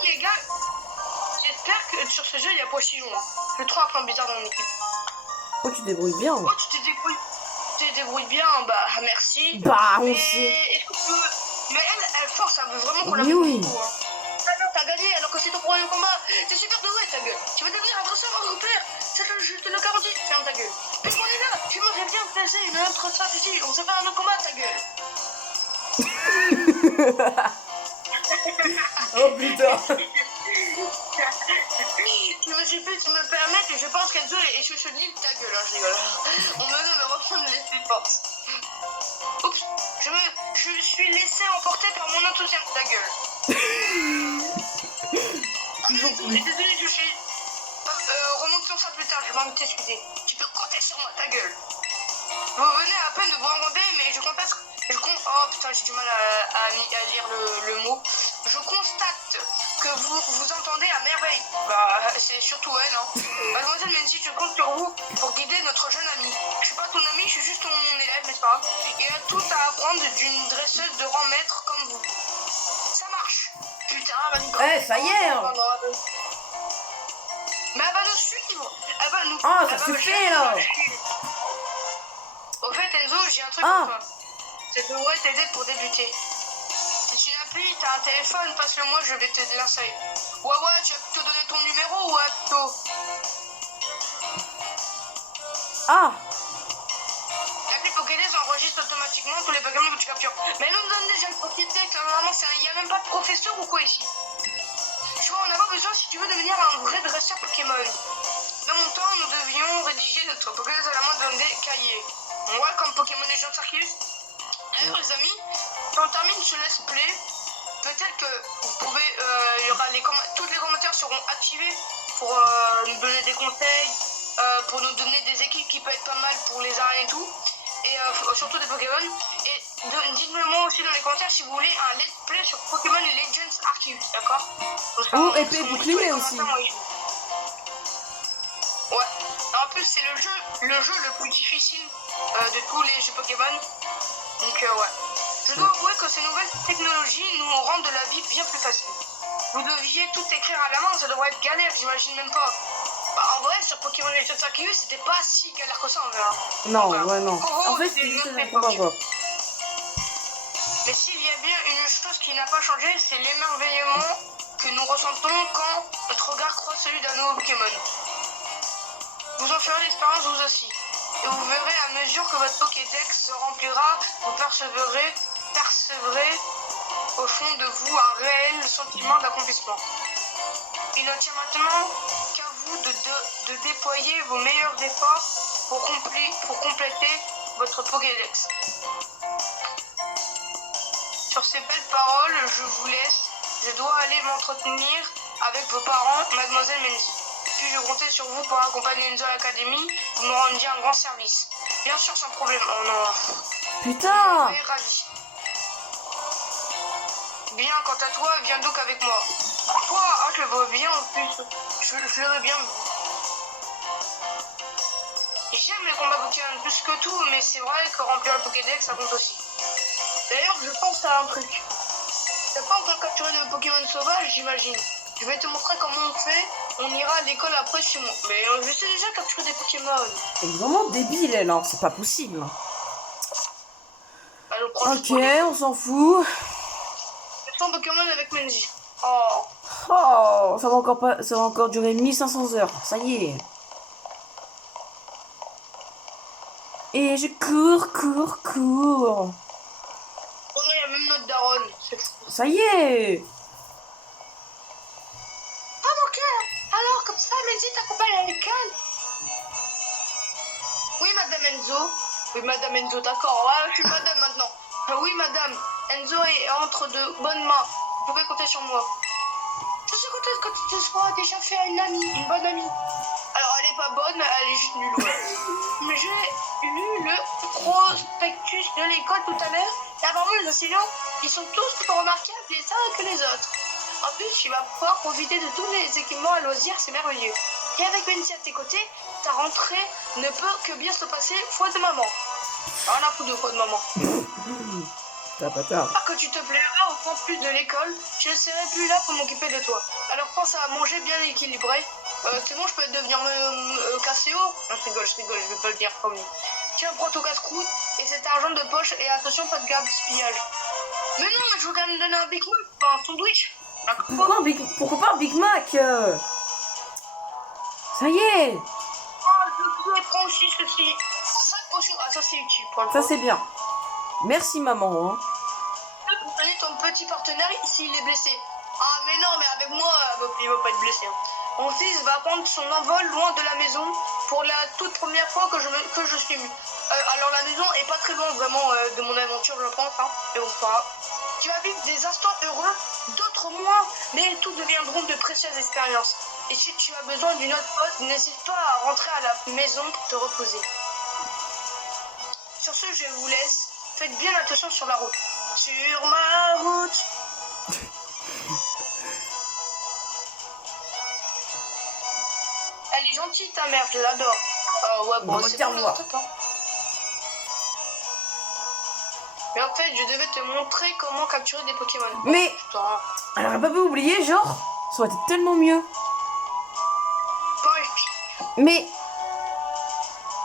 Les gars, j'espère que sur ce jeu il y a Pochillon. Je trouve un plan bizarre dans mon équipe. Oh, tu te débrouilles bien. Oh, tu t'es débrouillé bien, bah merci. Bah, on mais sait. est-ce que... Mais elle force, elle veut vraiment qu'on la Oui, oui. beaucoup. Hein. Alors t'as gagné alors que c'est ton premier combat. T'es super doué ta gueule. Tu vas devenir un dresseur en repère. Je te le garantis. Ferme ta gueule. Mais on est là. Tu m'aurais bien placé une autre stratégie. On s'est fait un autre combat ta gueule. Oh putain. Tu me permets que je pense qu'Enzo et je te livre ta gueule, hein, je rigole. On me donne de reprendre les forces. Oups, je suis laissé emporter par mon enthousiasme, ta gueule. Désolé, je suis... remonte sur ça plus tard, je vais m'en t'excuser. Tu peux compter sur moi, ta gueule. Vous venez à peine de vous rendre, mais je constate... Oh putain, j'ai du mal à lire le mot. Je constate que vous entendez à merveille. Bah, c'est surtout elle, hein. Mademoiselle Menzi, je compte sur vous pour guider notre jeune amie. Je suis pas ton amie, je suis juste ton élève, mais c'est pas grave. Et elle a tout à apprendre d'une dresseuse de rang maître comme vous. Ça marche. Putain, elle va nous... Eh, ça y est. Mais elle va nous suivre. Elle va nous... Ah, ça suffit, là. Au fait, Enzo, j'ai un truc pour toi. Ça devrait t'aider pour débuter. Si tu n'as plus, t'as un téléphone, passe-le moi, je vais te l'installer. Ouais, tu vas te donner ton numéro ou plutôt. L'appli Pokédex enregistre automatiquement tous les Pokémon que tu captures. Mais nous donne déjà le Pokédex, normalement, il n'y a même pas de professeur ou quoi ici. Tu vas en avoir besoin si tu veux devenir un vrai dresseur Pokémon. Dans mon temps, nous devions rédiger notre Pokédex à la main dans des cahiers. On voit comme Pokémon Legends Arceus. Alors les amis, quand on termine ce let's play, peut-être que vous pouvez, il y aura tous les commentaires seront activés pour nous donner des conseils, pour nous donner des équipes qui peuvent être pas mal pour les arènes et tout, et surtout des Pokémon. Et dites-moi aussi dans les commentaires si vous voulez un let's play sur Pokémon Legends Arceus, d'accord? Ou épée bouclier aussi. Ouais. En plus c'est le jeu le plus difficile de tous les jeux Pokémon. Donc ouais. Je dois avouer que ces nouvelles technologies nous rendent la vie bien plus facile. Vous deviez tout écrire à la main, ça devrait être galère, j'imagine même pas. Bah, en vrai, sur Pokémon Legends Arceus, c'était pas si galère que ça en vrai. Non, ouais, non. En fait, c'était juste un combat quoi. Mais s'il y a bien une chose qui n'a pas changé, c'est l'émerveillement que nous ressentons quand notre regard croise celui d'un nouveau Pokémon. Vous en ferez l'expérience vous aussi. Et vous verrez à mesure que votre Pokédex se remplira, vous percevrez au fond de vous un réel sentiment d'accomplissement. Il ne tient maintenant qu'à vous de déployer vos meilleurs efforts pour compléter votre Pokédex. Sur ces belles paroles, je vous laisse. Je dois aller m'entretenir avec vos parents, Mademoiselle Menzi. Puis-je compter sur vous pour accompagner Enzo à l'académie? Vous me rendiez un grand service. Bien sûr, sans problème. Oh non. Putain! Je suis ravi. Bien, quant à toi, viens donc avec moi. Toi, je le vois bien en plus. Je le veux bien. J'aime les combats Pokémon plus que tout, mais c'est vrai que remplir le Pokédex, ça compte aussi. D'ailleurs, je pense à un truc. T'as pas encore capturé de Pokémon sauvage, j'imagine. Je vais te montrer comment on fait. On ira à l'école après chez moi. Mais je sais déjà capturer des Pokémon. C'est vraiment débile, elle, hein. C'est pas possible. Alors, ok, on s'en fout. Je sens Pokémon avec Menzi. Oh. Oh, ça va encore durer 1500 heures. Ça y est. Et je cours. Oh non, il y a même notre daronne. C'est fou. Ça y est. Ah mon cœur. Alors, comme ça, Menzi t'accompagne à l'école. Oui, Madame Enzo. Oui, Madame Enzo, d'accord. Ouais, je suis Madame maintenant. Oui, Madame. Enzo est entre de bonnes mains. Vous pouvez compter sur moi. Je suis contente que tu te sois déjà fait une bonne amie. Alors, elle est pas bonne, elle est juste nulle, ouais. Mais j'ai lu le prospectus de l'école tout à l'heure. Et apparemment, les enseignants, ils sont tous plus remarquables les uns que les autres. En plus, tu vas pouvoir profiter de tous les équipements à loisirs, c'est merveilleux. Et avec Menzi à tes côtés, ta rentrée ne peut que bien se passer, foi de maman. Rien à foutre de foi de maman. T'as pas tard. Que tu te plairas au campus de l'école, je ne serai plus là pour m'occuper de toi. Alors pense à manger bien équilibré. C'est bon, je peux devenir KCO. Non, je rigole, je vais pas le dire comme lui. Tiens, prends ton casse-croûte et cet argent de poche et attention, pas de gaspillage. Mais non, mais je veux quand même donner un Big Mac, pas un sandwich. Pourquoi pas un Big Mac Ça y est. Je prends aussi ceci. 5 potions. Ah, ça c'est utile pour le Ça c'est bien. Merci maman. Hein. Pour donner ton petit partenaire s'il est blessé. Ah mais non, mais avec moi, il va pas être blessé. Mon fils va prendre son envol loin de la maison pour la toute première fois que je suis mu. Alors la maison est pas très loin vraiment de mon aventure, je pense. Hein. Et on fera. Tu vas vivre des instants heureux, d'autres moins, mais tout deviendront de précieuses expériences. Et si tu as besoin d'une autre pause, n'hésite pas à rentrer à la maison pour te reposer. Sur ce, je vous laisse. Faites bien attention sur la route. Sur ma route. Elle est gentille ta mère, je l'adore. Ouais, bon, c'est bon, le truc, hein. Mais en fait, je devais te montrer comment capturer des Pokémon. Mais elle aurait pas pu oublier, genre, ça aurait été tellement mieux. Mais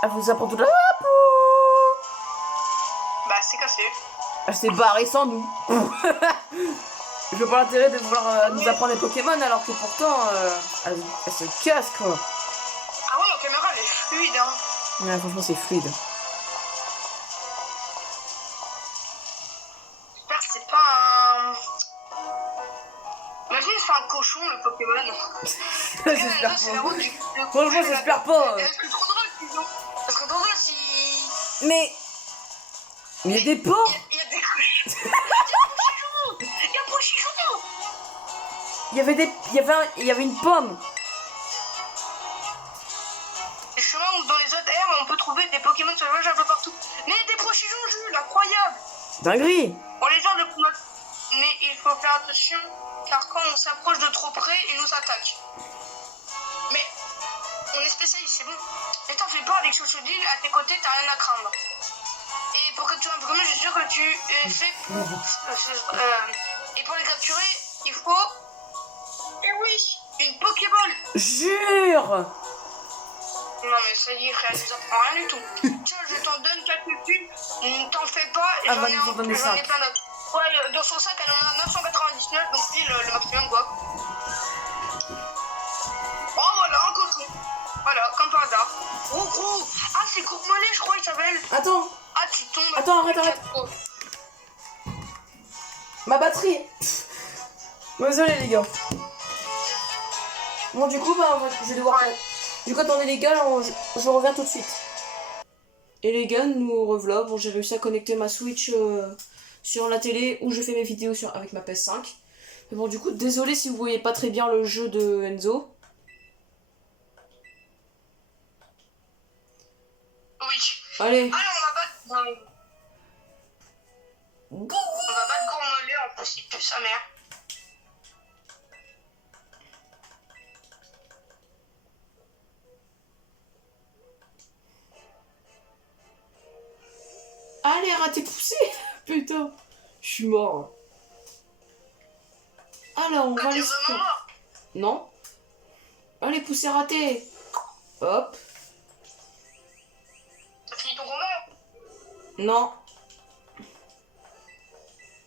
elle vous apprend tout là. Bah, c'est cassé. Elle s'est barrée sans nous. Je vois pas l'intérêt de vouloir nous apprendre des Pokémon alors que pourtant elle se casse quoi. Ah ouais, la caméra elle est fluide hein. Ouais, franchement c'est fluide. J'espère que c'est pas un... Imagine c'est un cochon le Pokémon. J'espère pas. Franchement j'espère pas. Ça serait trop drôle sinon. Ça serait trop drôle si... Mais il y a des porcs. Il y a des cochons. Il y a Pochichon. Il y avait une pomme. Les chemins où dans les autres herbes on peut trouver des Pokémon sauvages un peu partout. Mais des Pochichons, Jules, incroyable. Dinguerie. Bon les gens de mais il faut faire attention car quand on s'approche de trop près, ils nous attaquent. Mais on est spécialiste, c'est bon. Mais t'en fais pas avec Chochodile, à tes côtés, t'as rien à craindre. Et pour capturer un Pokémon, je suis sûr que tu es fait pour... et pour les capturer, il faut... Eh oui, une Pokéball. Jure. Non mais ça y est, frère, je nous apprends rien du tout. Tiens, je t'en donne quelques-unes, t'en fais pas, et j'en ai plein d'autres. Ouais, dans son sac, elle en a 999, donc pile le maximum quoi. Oh voilà, un cochon. Voilà, comme par hasard. Oh gros. Ah, c'est Courmolet, je crois, il s'appelle. Attends. Ah, tu tombes. Attends, arrête. Ma batterie. Désolé les gars. Bon du coup je vais devoir... Du coup attendez les gars, je reviens tout de suite. Et les gars, nous revoilà. Bon, j'ai réussi à connecter ma Switch sur la télé où je fais mes vidéos avec ma PS5. Mais bon, du coup, désolé si vous voyez pas très bien le jeu de Enzo. Oui. Allez. Allez, on va battre. On va battre Courmolet en principe, sa mère. Allez, raté poussé. Putain, je suis mort. Alors, on va les... Non. Allez, poussé raté. Hop. T'as fini ton combat? Non.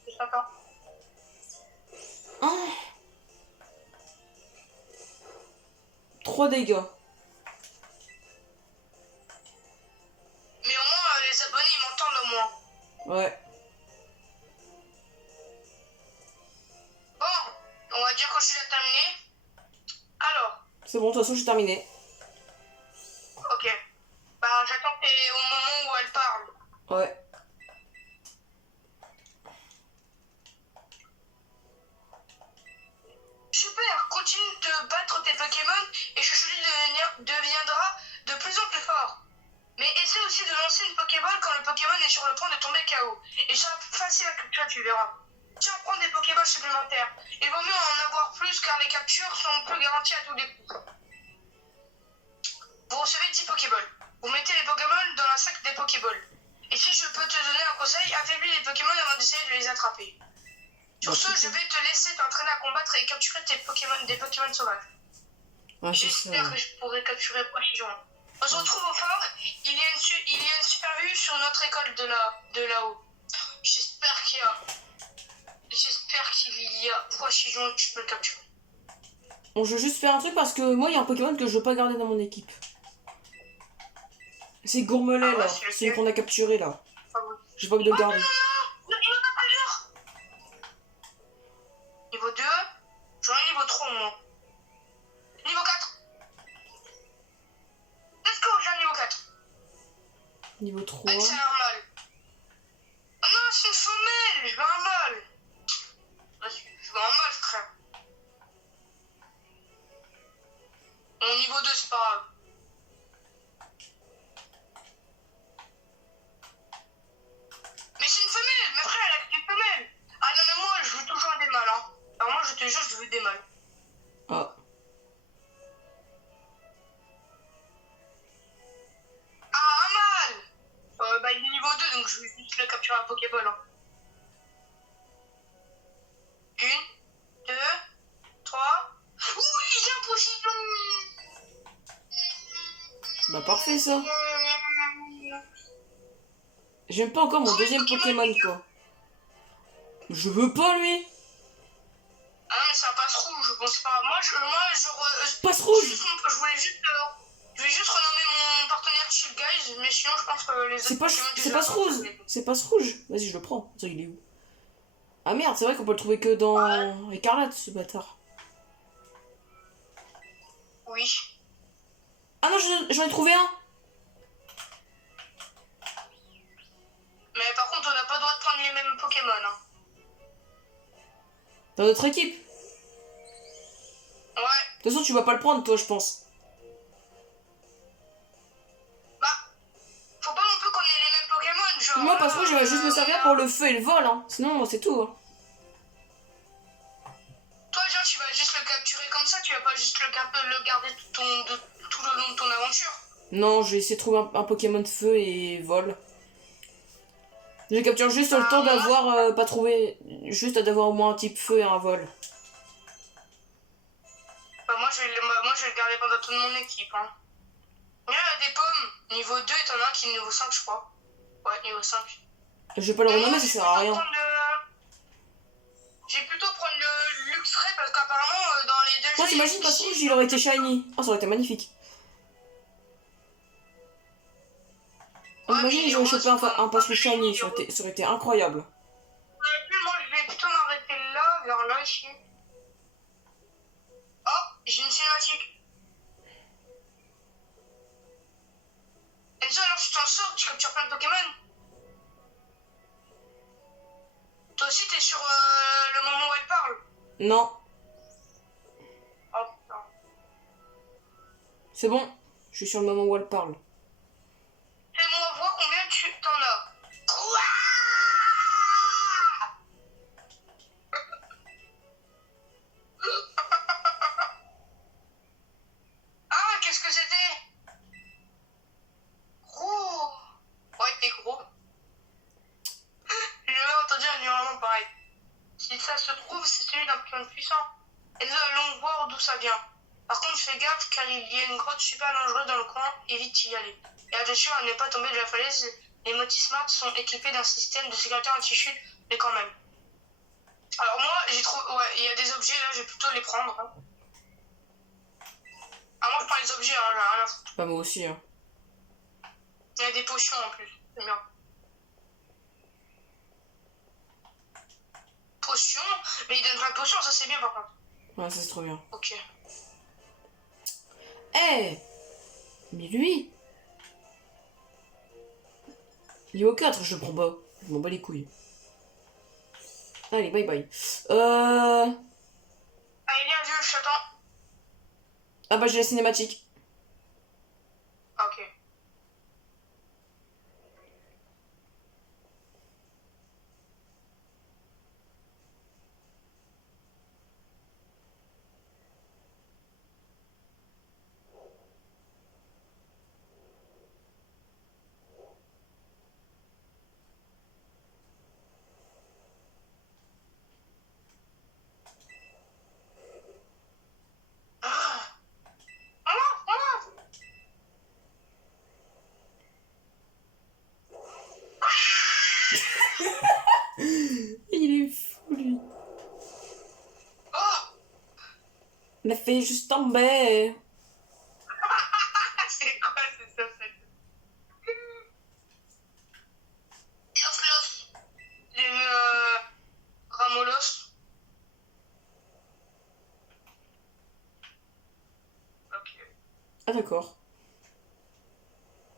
Je sais pas. Ah. 3 dégâts. Mais au moins, C'est bon, de toute façon, j'ai terminé. Ok. Bah, j'attends que t'es au moment où elle parle. Ouais. Super, continue de battre tes Pokémon et Chuchuli deviendra de plus en plus fort. Mais essaie aussi de lancer une Pokéball quand le Pokémon est sur le point de tomber KO. Et ça sera facile à capturer, tu verras. Tiens, prends des Pokéballs supplémentaires. Il vaut mieux en avoir plus car les captures sont plus garanties à tous les coups. Vous recevez 10 Pokéballs. Vous mettez les Pokémon dans la sac des Pokéballs. Et si je peux te donner un conseil, affaiblis les Pokémon avant d'essayer de les attraper. Sur ce, je vais te laisser t'entraîner à combattre et capturer des Pokémon sauvages. Ouais, J'espère que je pourrai capturer Poisson. On se retrouve au fort. Il y a une super vue sur notre école de là-haut. J'espère qu'il y a Poisson et que je peux le capturer. Bon, je vais juste faire un truc parce que moi, il y a un Pokémon que je veux pas garder dans mon équipe. C'est Gourmelet, Ah ouais, là. c'est lequel? Celui qu'on a capturé, là. Ah oui. J'ai pas envie de le Oh garder. non, non, il en a plusieurs. Niveau 2, j'en ai niveau 3 au moins. Niveau 4. Let's go, j'ai un niveau 4. Niveau 3. C'est normal. Oh non, c'est une femelle, je veux un mâle. Je veux un mâle, frère. Mon niveau 2, c'est pas grave. Mais c'est une femelle, mais frère, elle a une femelle. Ah non, mais moi, je veux toujours des mâles, hein. Alors moi, je te jure, je veux des mâles. Ah. Ah, un mâle. Bah, il est niveau 2, donc je vais juste le capturer un Pokéball, hein. 1, 2, 3. Oui, j'ai un Poséidon. Bah, parfait, ça. J'aime pas encore mon deuxième Pokémon, quoi. Je veux pas, lui. Ah non, mais c'est un passe-rouge, je pense pas. Passe rouge. Je vais juste renommer mon partenaire Chill Guys, mais sinon je pense que les autres C'est pas Pokémon c'est passe rouge. C'est passe rouge. Vas-y, je le prends. Attends, il est où? Ah merde, c'est vrai qu'on peut le trouver que dans Écarlate, ce bâtard. Oui. Ah non, j'en ai trouvé un. Mais par contre, on n'a pas le droit de prendre les mêmes Pokémon, hein. Dans notre équipe. Ouais. De toute façon, tu vas pas le prendre, toi, je pense. Bah, faut pas non plus qu'on ait les mêmes Pokémon, genre. Moi, passe rouge, il va juste me servir pour le feu et le vol, hein. Sinon, c'est tout, hein. Toi, genre, tu vas juste le capturer comme ça, tu vas pas juste le garder tout le long de ton aventure. Non, je vais essayer de trouver un Pokémon de feu et vol. Je capture juste le temps d'avoir pas trouvé. Juste d'avoir au moins un type feu et un vol. Bah, moi, je vais le garder pendant toute mon équipe, hein. Il y a des pommes, niveau 2, et t'en as un qui est niveau 5, je crois. Ouais, niveau 5. Je vais pas le renommer, ça sert à rien. Je vais plutôt prendre le Luxray parce qu'apparemment, dans les deux Moi, jeux. t'imagines, passe rouge, il aurait été shiny. Oh, ça aurait été magnifique. Ouais, imagine, j'aurais chopé un passe rouge shiny, ça aurait été incroyable. Moi, je vais plutôt m'arrêter là, vers là, ici. Oh, j'ai une cinématique. Enzo, alors tu t'en sors, tu captures plein de Pokémon. Toi aussi, t'es sur le moment où elle parle. Non. Oh putain. C'est bon, je suis sur le moment où elle parle. Fais-moi voir combien tu t'en as. Quoi? Ah, qu'est-ce que c'était? Gros. Ouais, t'es gros. J'ai jamais entendu un hurlement pareil. Si ça se trouve, c'est celui d'un Pokémon puissant. Et nous allons voir d'où ça vient. Par contre, fais gaffe car il y a une grotte super dangereuse dans le coin, évite d'y aller. Et attention à ne pas tomber de la falaise, les Motismart sont équipés d'un système de sécurité anti-chute, mais quand même. Alors moi, j'ai trouvé... Ouais, il y a des objets là, je vais plutôt les prendre. Hein. Ah, moi je prends les objets, hein, j'ai rien à foutre. Bah, moi aussi, hein. Il y a des potions en plus, c'est bien. Potions? Mais il donne plein de potions, ça c'est bien par contre. Ouais, ça c'est trop bien. Ok. Eh, mais lui, il est au 4, je le prends pas. Je m'en bats les couilles. Allez, bye bye. Allez, viens, vieux, je t'attends. Ah bah j'ai la cinématique. Ah, ok. Ah, ah, ah. Il est fou, lui. Oh, Il a fait juste tomber. c'est quoi, c'est ça, Los, les Ramolos. Ok. Ah d'accord.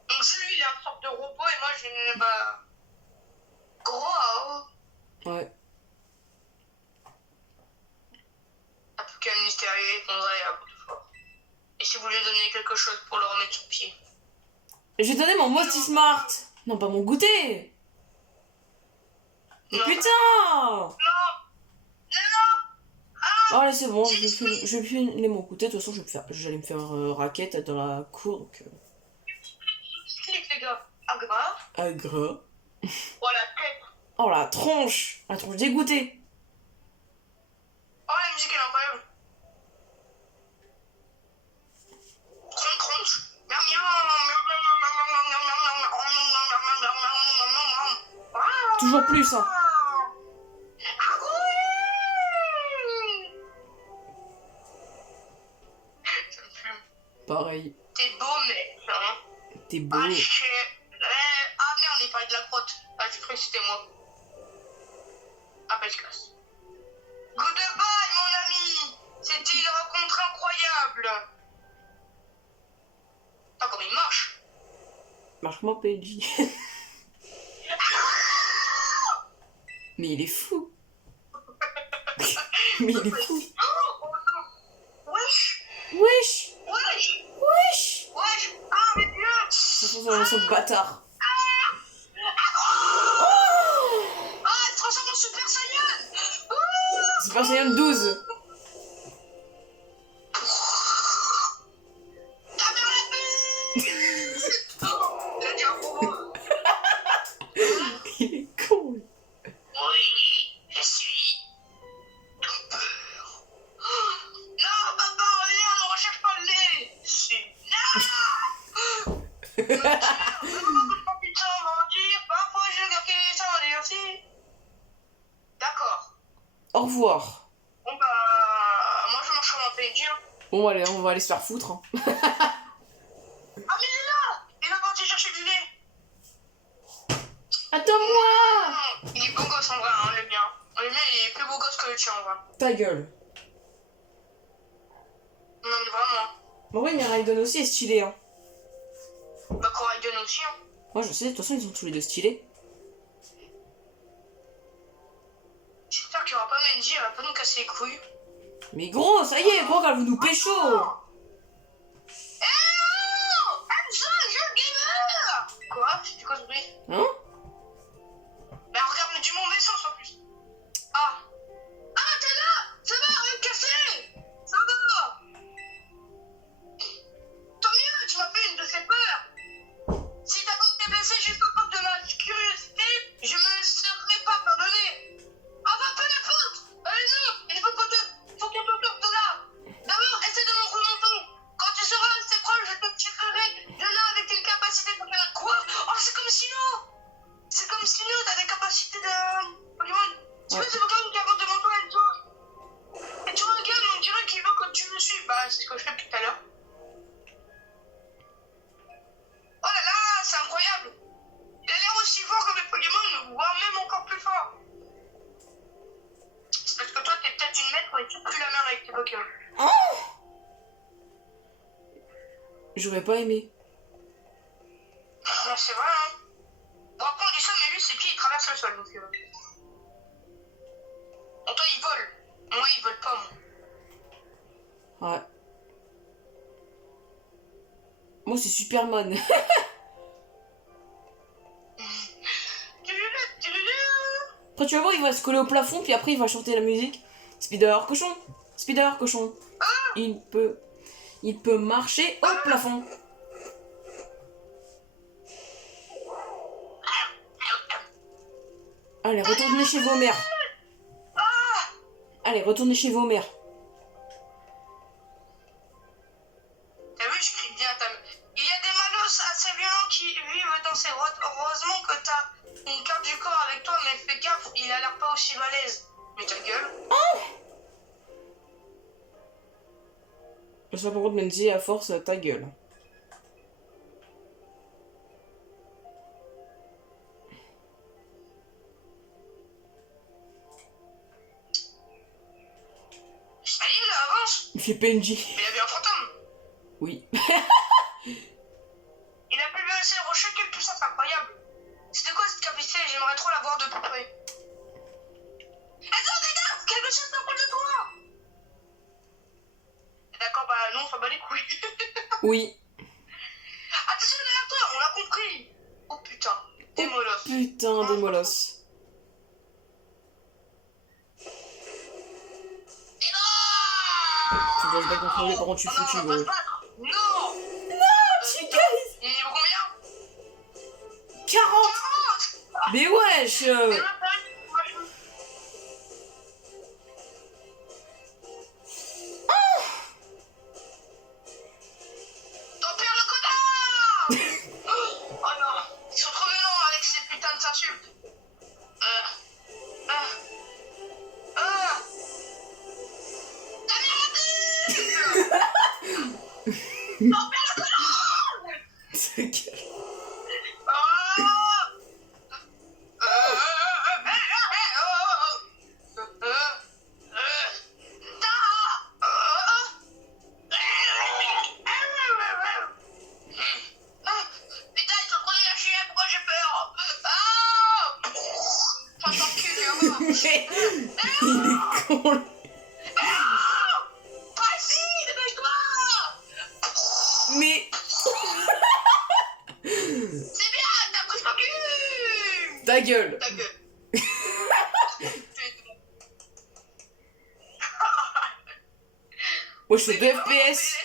Donc lui, il est un sorte de robot et moi, je ne bah gros. Ouais. Un peu qu'un mystérieux répondrait à bout de fort. Et si vous lui donnez quelque chose pour le remettre sur pied. J'ai donné mon Mosti Smart. Non, pas mon goûter. Mais Non. putain. Non. Oh là c'est bon, je vais filer mon goûter. De toute façon, j'allais me faire raquette dans la cour. Donc, Clique, les gars. Agra. Agra. Oh, la tête. Oh la tronche. La tronche dégoûtée. Oh, la musique, elle est incroyable. Crunch. Miam, miam. Toujours plus, hein. Pareil. T'es beau, mec, hein. T'es beau. Ah, shit. Ah, merde, il parlait de la crotte. Ah, j'ai cru que c'était moi. Ah, bah, je casse. Goodbye, mon ami. C'était une rencontre incroyable. Pas comme il marche. Marche-moi, PNJ. Mais il est fou. Mais il est fou. Oh, non. Wesh. Wesh. Wesh. Wesh. Wesh. Ah, mais Dieu. Ce bâtard. Ah, elle se transforme en Super Saiyan. Super Saiyan 12. Ta mère la pute. Oh, il a dit un gros mot. Il est con. Oui, je suis ton père. Non, papa, reviens, ne recherche pas le lait. Si. Non. Mentir, putain, mentir. Parfois, je garde sans dire si. D'accord. Au revoir. Bon, bah, moi, je mange comme un PNJ. Hein. Bon, allez, on va aller se faire foutre. Hein. Ah, mais il est là. Il va partir chercher du lait. Attends-moi. Il est beau gosse en vrai, hein, le mien. Le mien, il est plus beau gosse que le tien en vrai. Ta gueule. Non, mais vraiment. Bon, oui, mais Raiden aussi est stylé. Hein. Bah, Coraiden aussi. Hein. Moi, je sais, de toute façon, ils sont tous les deux stylés. J'espère qu'il y aura pas Menji, elle va pas nous casser les couilles. Mais gros, ça y est, pourquoi qu'elle veut nous pécho? Eh oh, Enzo, jeu gamer. Quoi? C'était quoi ce bruit? Hein? Bah, regarde, mais du mon vaisseau en plus. Ah. Ah, t'es là. Ça va, rien de cassé. Ça va. Tant mieux, tu m'as fait une de ces peurs. Si t'as pas été blessé juste au cause de ma curiosité, je me serais pas pardonné. Ah bah, peu importe. Non, il faut qu'on te sorte de là. D'abord, essaie de m'en remonter. Quand tu seras assez proche, je te tirerai de là avec une capacité Pokémon. Quoi? Oh, c'est comme Sino. C'est comme Sino, t'as des capacités de Pokémon. Tu veux, c'est Pokémon qui avance devant toi et toi. Et tu regardes, on dirait qu'il veut que tu le suives. Bah, c'est ce que je fais depuis tout à l'heure. Oh là là, c'est incroyable. Il a l'air aussi fort que mes Pokémon, voire même encore plus fort. C'est parce que toi, t'es peut-être une maître et tu pues la merde avec tes Pokémon. Oh! J'aurais pas aimé. C'est vrai, hein. Bon, après, on dit ça, mais lui, ses pieds, ils traversent le sol. Donc, bon, toi, il vole. Moi, il vole pas, moi. Ouais. Moi, c'est Superman. Après, tu vas voir, il va se coller au plafond, puis après, il va chanter la musique. Spider cochon, Spider cochon. Il peut marcher au plafond. Allez, retournez chez vos mères. Allez, retournez chez vos mères. T'as vu, je crie bien. Il y a des malos assez violents qui vivent dans ces grottes. Heureusement que t'as une carte du corps avec toi, mais fais gaffe, il a l'air pas aussi balèze. Mais ta gueule. Ça, par contre, Menzi, à force, ta gueule. Allez, là, avance. Il fait PNJ. Mais il a vu un fantôme. Oui. Il a pu baisser le rocher, quelle puissance incroyable. C'était quoi cette cavité? J'aimerais trop la voir de plus près. Attends, regarde, quelque chose s'approche de toi. D'accord, bah non, ça bat les couilles. Oui. Attention derrière toi, on l'a compris. Oh putain, des molosses. Putain, des molosses. Et non. Tu dois se battre contre lui, par contre, tu Oh non, foutu, on va pas se gros. battre. Non. Tu gagnes. Il est niveau combien? 40. 40. Mais wesh. Et là, t'en perds le connard. Oh non, ils sont trop violents avec ces putains d'insultes. Ta mère t'en perds le connard. Ta gueule. Putain, ils sont trop nuls à chier, pourquoi j'ai peur? Enfin, ton cul, tu vas voir. Il est con. Pas ici, dépêche-toi. Mais. C'est bien, t'as pris ton cul. Ta gueule. Ta gueule. Moi, je fais 2 FPS.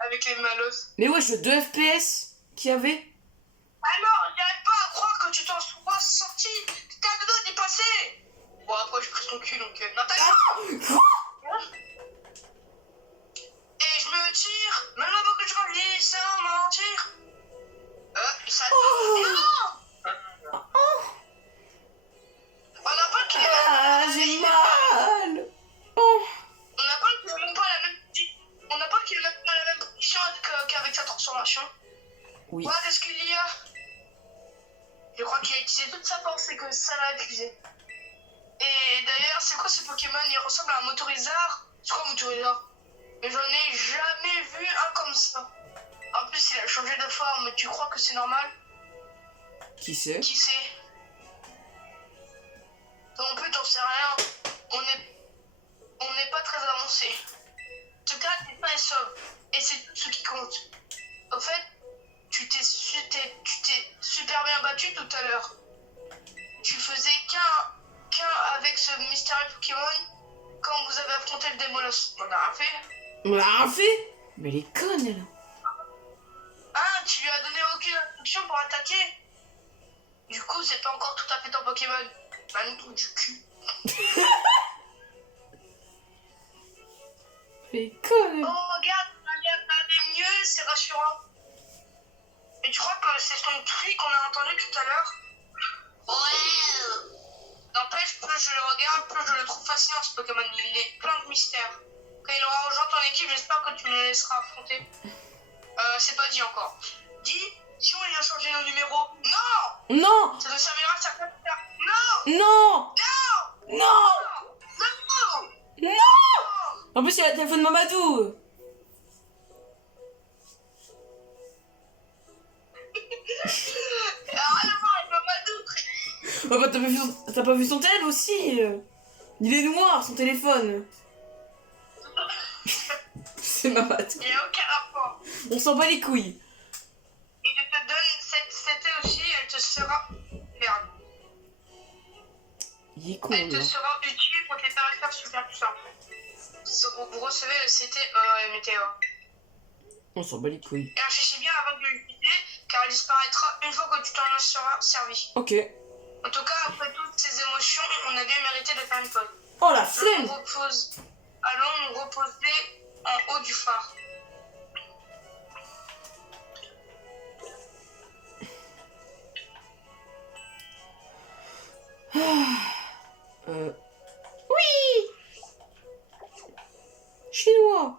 Avec les malos. Mais ouais, je fais 2 FPS. Qui avait? Alors, j'arrive pas à croire que tu t'en sois sorti. T'étais à deux doigts d'y passer. Bon, après, je pris ton cul, donc... Non, t'as Et je me tire, même avant que je revienne sans mentir. Ça... Non. On n'a pas qu'il Ah, j'ai mal. Oh. On n'a pas qu'il même pas la même... On n'a pas qu'il même pas la même position qu'avec sa transformation. Oui. Ouais, qu'est-ce qu'il y a? Je crois qu'il a utilisé toute sa force et que ça l'a épuisé. Et d'ailleurs, c'est quoi ce Pokémon? Il ressemble à un Motorizard. C'est quoi un Motorizard? Mais j'en ai jamais vu un comme ça. En plus, il a changé de forme. Tu crois que c'est normal? Qui c'est? Qui sait? Non plus, t'en sais rien. On n'est pas très avancé. En tout cas, t'es pas et sauve. Et c'est tout ce qui compte. Au fait, tu t'es super bien battu tout à l'heure. Tu faisais qu'un avec ce mystérieux Pokémon quand vous avez affronté le Démolos. On a rien fait. On l'a rien fait? Mais elle est conne, elle. Ah, tu lui as donné aucune instruction pour attaquer. Du coup, c'est pas encore tout à fait ton Pokémon. Bah, nous trouve du cul. Elle est conne. Oh, regarde, t'as mieux, c'est rassurant. Et tu crois que c'est son cri qu'on a entendu tout à l'heure? Ouais. N'empêche, plus je le regarde, plus je le trouve fascinant ce Pokémon. Il est plein de mystères. Quand il aura rejoint ton équipe, j'espère que tu me le laisseras affronter. C'est pas dit encore. Dis, si on lui a changé nos numéros. Non! Non! Ça ne servira à certains faire. Non! Non! Non! Non! Non! Non! En plus, il y a le téléphone de Mamadou. Oh bah t'as pas vu son tel aussi Il est noir son téléphone. C'est ma patte. Il n'y a aucun rapport. On s'en bat les couilles. Et je te donne cette aussi, elle te sera... Merde. Il est con, Elle te là. sera utile contre les caractères super puissants. Vous recevez le CT Météor. On s'en bat les couilles. Et réfléchis bien avant de l'utiliser, car elle disparaîtra une fois que tu t'en seras servi. Ok. En tout cas, après toutes ces émotions, on a bien mérité de faire une pause. Oh la flemme. Allons nous reposer en haut du phare. Oui. Chinois.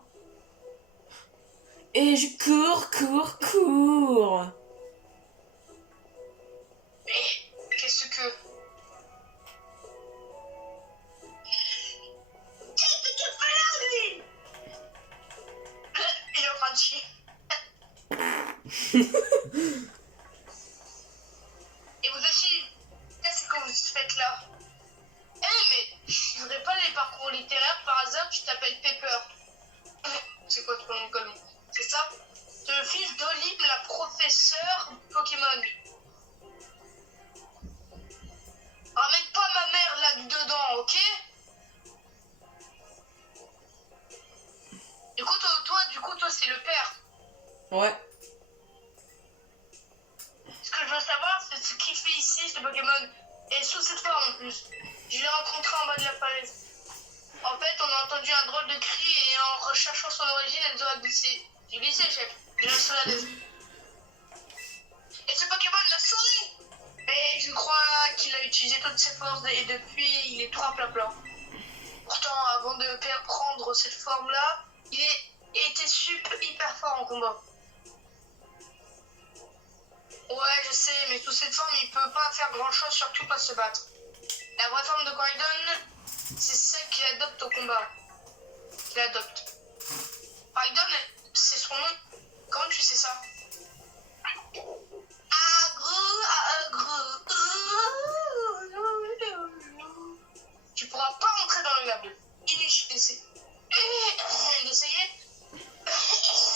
Et je cours. Mais qu'est-ce que... Il est en train de chier. Et vous aussi, qu'est-ce que vous faites là? Mais je voudrais pas les parcours littéraires par hasard, tu t'appelles Pepper. C'est quoi ton nom comme nom? C'est ça? C'est le fils d'Olive, la professeure Pokémon. Ramène pas ma mère là-dedans, ok? Du coup, toi, c'est le père. Ouais. Ce que je veux savoir, c'est ce qu'il fait ici, ce Pokémon. Et sous cette forme en plus. Je l'ai rencontré en bas de la falaise. En fait, on a entendu un drôle de cri et en recherchant son origine, elle nous a glissé. J'ai glissé, chef. Je l'ai sur la laisse. Et ce Pokémon l'a sauvé. Mais je crois qu'il a utilisé toutes ses forces et depuis, il est trop à plat. Pourtant, avant de prendre cette forme-là, il était hyper fort en combat. Ouais, je sais, mais sous cette forme, il peut pas faire grand-chose, surtout pas se battre. La vraie forme de Koraidon, c'est celle qu'il adopte au combat. Qu'il adopte. Koraidon, c'est son nom. Comment tu sais ça? Tu pourras pas rentrer dans le labo. Inutile d'essayer.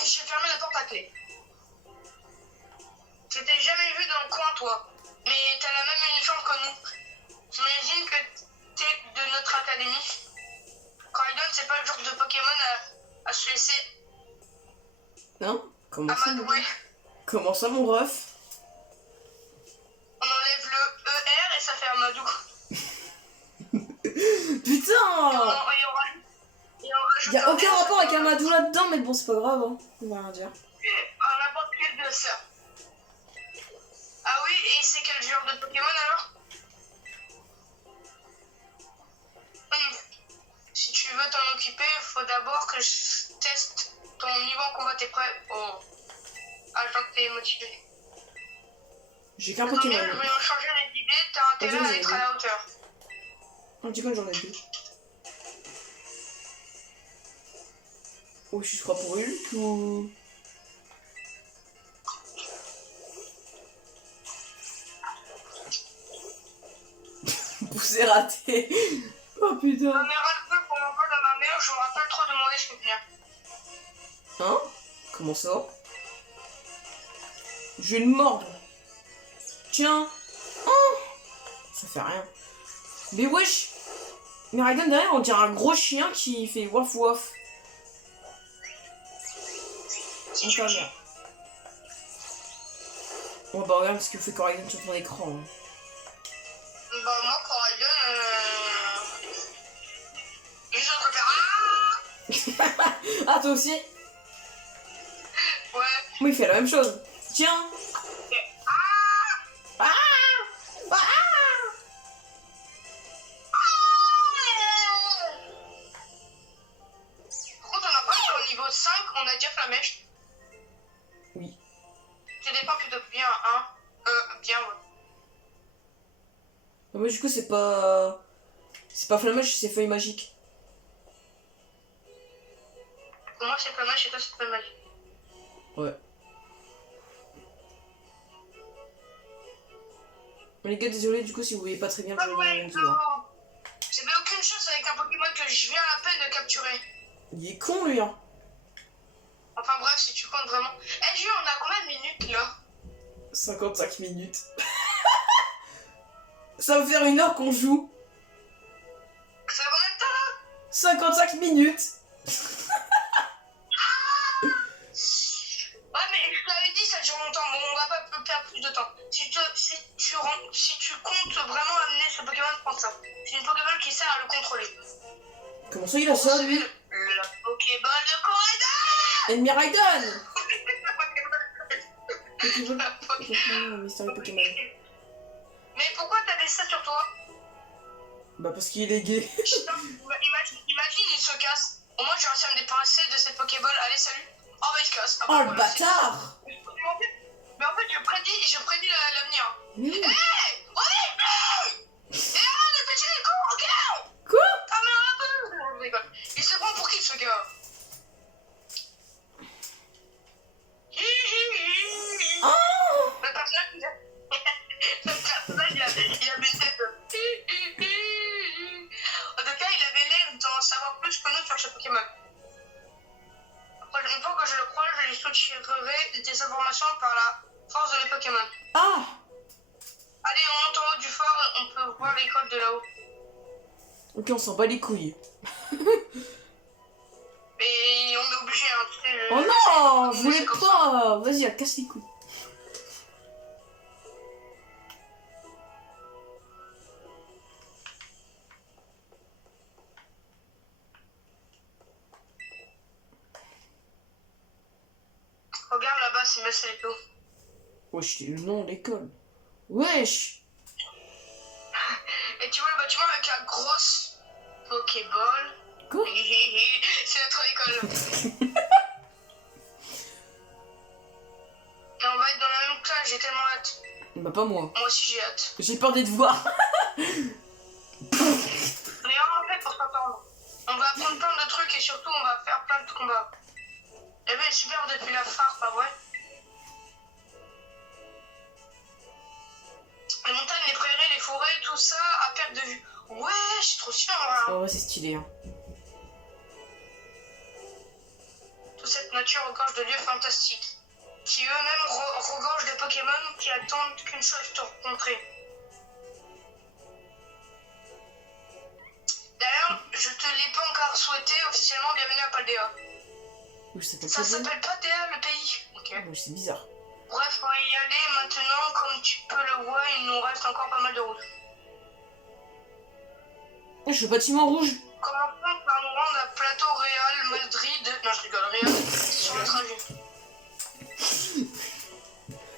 J'ai fermé la porte à clé. Je t'ai jamais vu dans le coin, toi. Mais t'as la même uniforme que nous. J'imagine que t'es de notre académie. Koraidon, c'est pas le genre de Pokémon à se laisser Non? amadouer. Comment ça, mon ref? On enlève le ER et ça fait Amadou. Putain! Il y a aucun rapport avec Amadou là-dedans, mais bon, c'est pas grave, hein. On va rien dire. On n'a pas pris de ça. Ah oui, et c'est quel genre de Pokémon alors? Si tu veux t'en occuper, il faut d'abord que je teste ton niveau en combat. T'es prêt? Oh. Ah, je vois que t'es motivé. J'ai qu'un Pokémon. Je vais changer les idées, t'as intérêt à être à la hauteur. Un Pokémon, j'en ai deux. Oh, je suis pour Hulk ou... Poussé raté. Oh putain. Ma mère a le peu pour m'envoyer dans ma mère, je me rappelle trop demander ce que bien. Hein? Comment ça? Je vais le mordre. Tiens. Oh, ça fait rien. Mais wesh. Mais Raiden derrière, on dirait un gros chien qui fait waf waf. Si tu dis. On va regarder ce que fait Raiden sur ton écran. Hein. Bah moi, Koraidon, ils sont en train de faire Ah, toi aussi? Ouais. Oui, il fait la même chose. Tiens. Ah. Ah. Par contre, on n'a pas sur le niveau 5, on a déjà Flamèche. Oui. Tu dépends plutôt bien, hein? Bien, ouais. Moi, du coup, c'est pas... C'est pas Flamèche, c'est Feuille Magique. Pour moi, c'est Flamèche et toi, c'est Feuille Magique. Ouais. Les gars, désolé, du coup, si vous voyez pas très bien le jeu de ouais, Enzo. non. J'avais aucune chance avec un Pokémon que je viens à peine de capturer. Il est con, lui, hein. Enfin bref, si tu comptes vraiment. Eh, Jules, on a combien de minutes là? 55 minutes. Ça va faire 1 heure qu'on joue. Ça fait combien de temps là? 55 minutes. Ouais, mais je t'avais dit, ça dure longtemps. Bon, on va pas perdre plus de temps. Si tu comptes vraiment amener ce Pokémon, prends ça. C'est une Pokémon qui sert à le contrôler. Comment ça, il a ça, lui? La Pokéball de Koraidon. Ennemi Raiden. Pokéball. La Pokéball. Mystérieux Pokémon. Mais pourquoi t'as des ça sur toi? Bah, parce qu'il est gay. Putain, imagine, il se casse. Au moins, j'ai réussi à me débarrasser de cette Pokéball. Allez, salut. Oh, bah, il se casse. Ah, bah, Oh, le voilà, bâtard. mais en fait, je prédis l'avenir. Mmh. Hey, oh, et arrête de pêcher les cons, ok? Quoi? Ah, mais un peu. Je rigole. Il se prend pour qui, ce gars? Oh. Le personnage, il a une tête. En tout cas, il avait l'air d'en savoir plus que nous sur ce Pokémon. Une fois que je le crois, je lui soutirerai des informations par la force de les Pokémon. Ah. Allez, on monte en haut du phare, on peut voir l'école de là-haut. Ok, on s'en bat les couilles. Mais on est obligé, hein, tu sais. Oh non, je voulais pas. Vas-y, casse les couilles. Regarde là-bas, c'est Monsieur Leto. Wesh, c'est le nom de l'école. Wesh. Et tu vois le bâtiment avec la grosse Pokéball. Quoi? C'est notre école. Et on va être dans la même classe, j'ai tellement hâte. Bah, pas moi. Moi aussi j'ai hâte. J'ai peur des devoirs. Mais en fait, pour s'entendre, on va apprendre plein de trucs et surtout on va faire plein de combats. Eh ben super depuis la phare, pas vrai? Les montagnes, les prairies, les forêts, tout ça à perte de vue. Ouais, je suis trop sûr. Hein. Oh, ouais, c'est stylé, hein. Toute cette nature regorge de lieux fantastiques, qui eux-mêmes regorgent des Pokémon qui attendent qu'une chose, te rencontrer. D'ailleurs, je te l'ai pas encore souhaité officiellement bienvenue à Paldea. Oui, ça Ça s'appelle Paldea, le pays. Ok. Ouais, c'est bizarre. Bref, faut y aller maintenant. Comme tu peux le voir, il nous reste encore pas mal de routes. Je suis au bâtiment rouge. Commençons par nous rendre à Plateau Real Madrid. Non, je rigole, Real. C'est sur le trajet.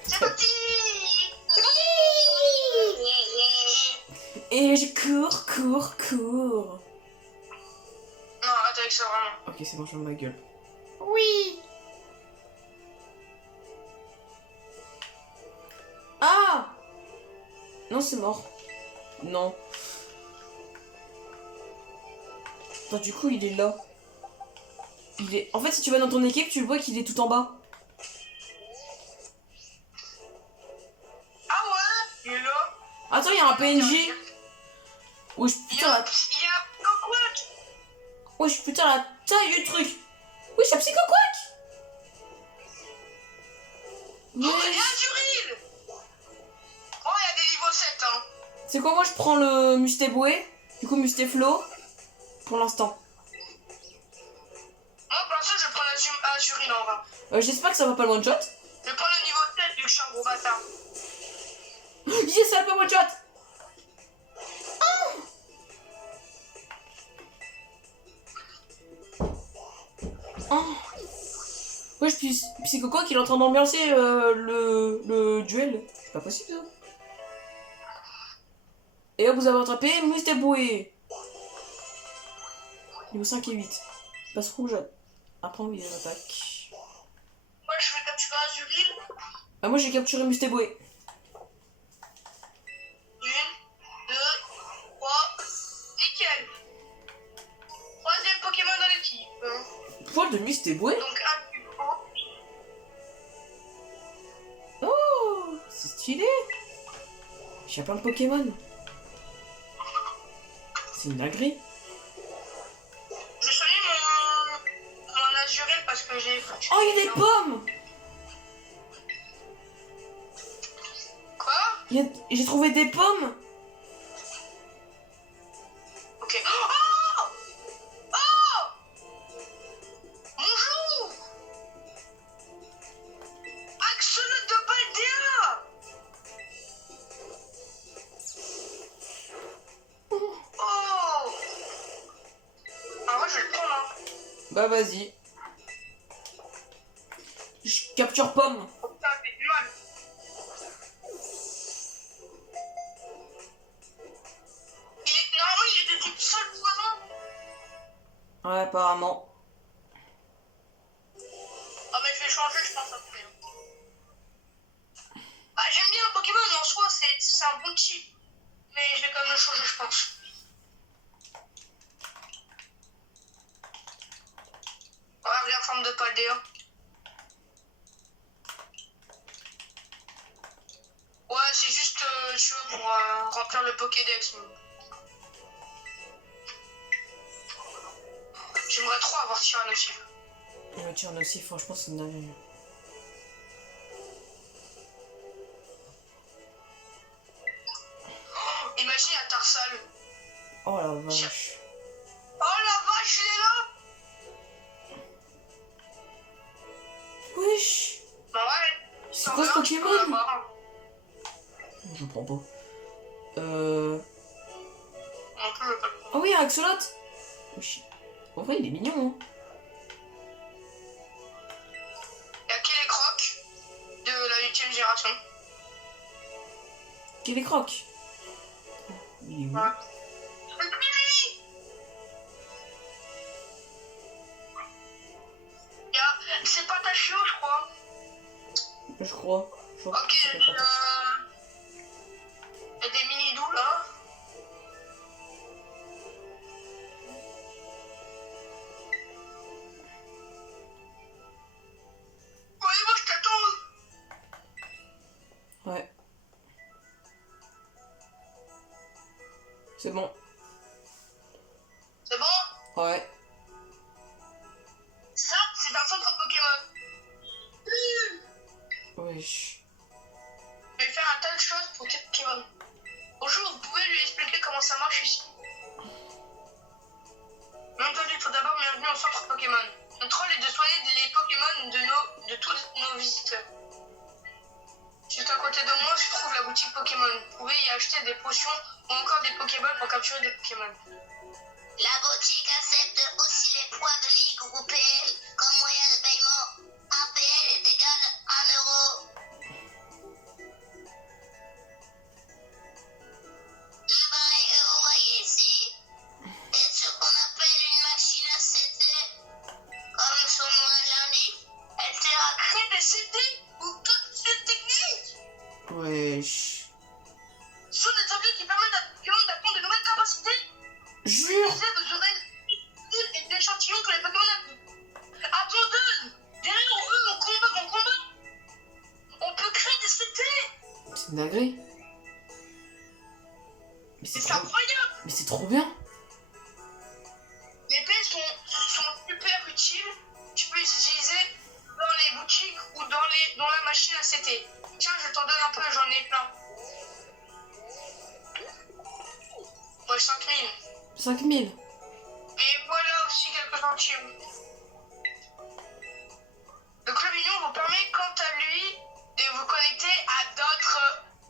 C'est parti! C'est parti! Et je cours. Non, arrête avec ça, vraiment. Ok, c'est bon, je ferme ma gueule. Oui. Ah! Non, c'est mort. Non. Bah, du coup, il est là. Il est... En fait, si tu vas dans ton équipe, tu le vois qu'il est tout en bas. Ah ouais? Il est là? Attends, il y a un PNJ. Wesh, putain, la... Il y a Cockroach. Wesh, putain, la taille du truc. Wesh, un psychoquack. Oh, il y a un Zuril. Oh, il y a des niveaux 7, hein. C'est quoi, moi, je prends le Mustéboué. Du coup, Mustéflo. Pour l'instant. Moi, pour l'instant, je prends la Zuril en vain. J'espère que ça va pas le one-shot. Je prends le niveau 7 vu que je suis un gros bâtard. Yes, ça va pas one-shot. Oh. Wesh, puis Psychoquack, il est en train d'ambiancer le duel. C'est pas possible, ça. Et hop, vous avez attrapé Mustéboué. Niveau 5 et 8. Passe rouge. Après, oui, il attaque. Moi, je vais capturer un Zuril. Ah, moi, j'ai capturé Mustéboué. 1, 2, 3. Nickel. Troisième Pokémon dans l'équipe. Poil de Mustéboué. Donc, un plus gros. Oh, c'est stylé. Il y a plein de Pokémon. C'est une dinguerie. Je soigne mon Azurel parce que j'ai... Oh, il y a des pommes. Quoi? J'ai trouvé des pommes. Ok. Oh! Oh! Bonjour! Axolotl de Paldea! Oh! En vrai, je vais le prendre, hein. Bah vas-y. Je capture pomme. Oh putain, ça fait du mal. Normalement, il est de type sol poison. Ouais, apparemment. Ah, mais je vais changer, je pense, après. Ah, j'aime bien le Pokémon en soi, c'est un bon type. Mais je vais quand même le changer, je pense. Ouais, bien en forme de Paldea. Ouais, c'est juste, tu vois, pour remplir le Pokédex. J'aimerais trop avoir Tyrannosaurus. Le tir aussi, franchement, c'est une dinguerie. Imagine à Tarsal. Oh la vache. Oh la vache, il est là! Wesh. Bah ouais. C'est quoi ce Pokémon? Je prends pas. Un peu, pas. Oh oui, un Axolotl. Wesh. En vrai, il est mignon, hein. Il y a Kellecroc de la 8ème génération. Quel est croc? Il est où? Ouais. C'est pas Tachio, je crois. Je crois. Ok, que c'est pas il y a des mini-doux là. Ouais, moi je t'attends. Ouais. C'est bon. C'est bon? Ouais. Ça, c'est un centre Pokémon. Wesh. Je vais faire un tas de choses pour tes Pokémon. Bonjour, vous pouvez lui expliquer comment ça marche ici? Bien entendu, tout d'abord, bienvenue au centre Pokémon. Notre rôle est de soigner les Pokémon de tous nos visiteurs. Juste à côté de moi se trouve la boutique Pokémon. Vous pouvez y acheter des potions ou encore des Pokéballs pour capturer des Pokémon. La boutique accepte aussi les points de ligue ou PL comme moyen de paiement. Un PL est égal à 1 euro. L'appareil que vous voyez ici est ce qu'on appelle une machine à CD. Comme son nom l'indique, elle sert à créer des CD ou capsules techniques. Wesh. Ce sont des objets qui permettent à Pokémon d'apprendre de nouvelles capacités. Jure. Vous aurez et des échantillons que les Pokémon ont. Abandonne! Derrière, on veut mon combat! On peut créer des CD! C'est une dinguerie. Mais C'est trop... incroyable! Mais c'est trop bien. Les pelles sont super utiles. Tu peux les utiliser dans les boutiques ou dans la machine à CT. Tiens, je t'en donne un peu, j'en ai plein. Ouais, 5000. 5000. Et voilà aussi quelques centimes. Le club Union vous permet, quant à lui, de vous connecter à d'autres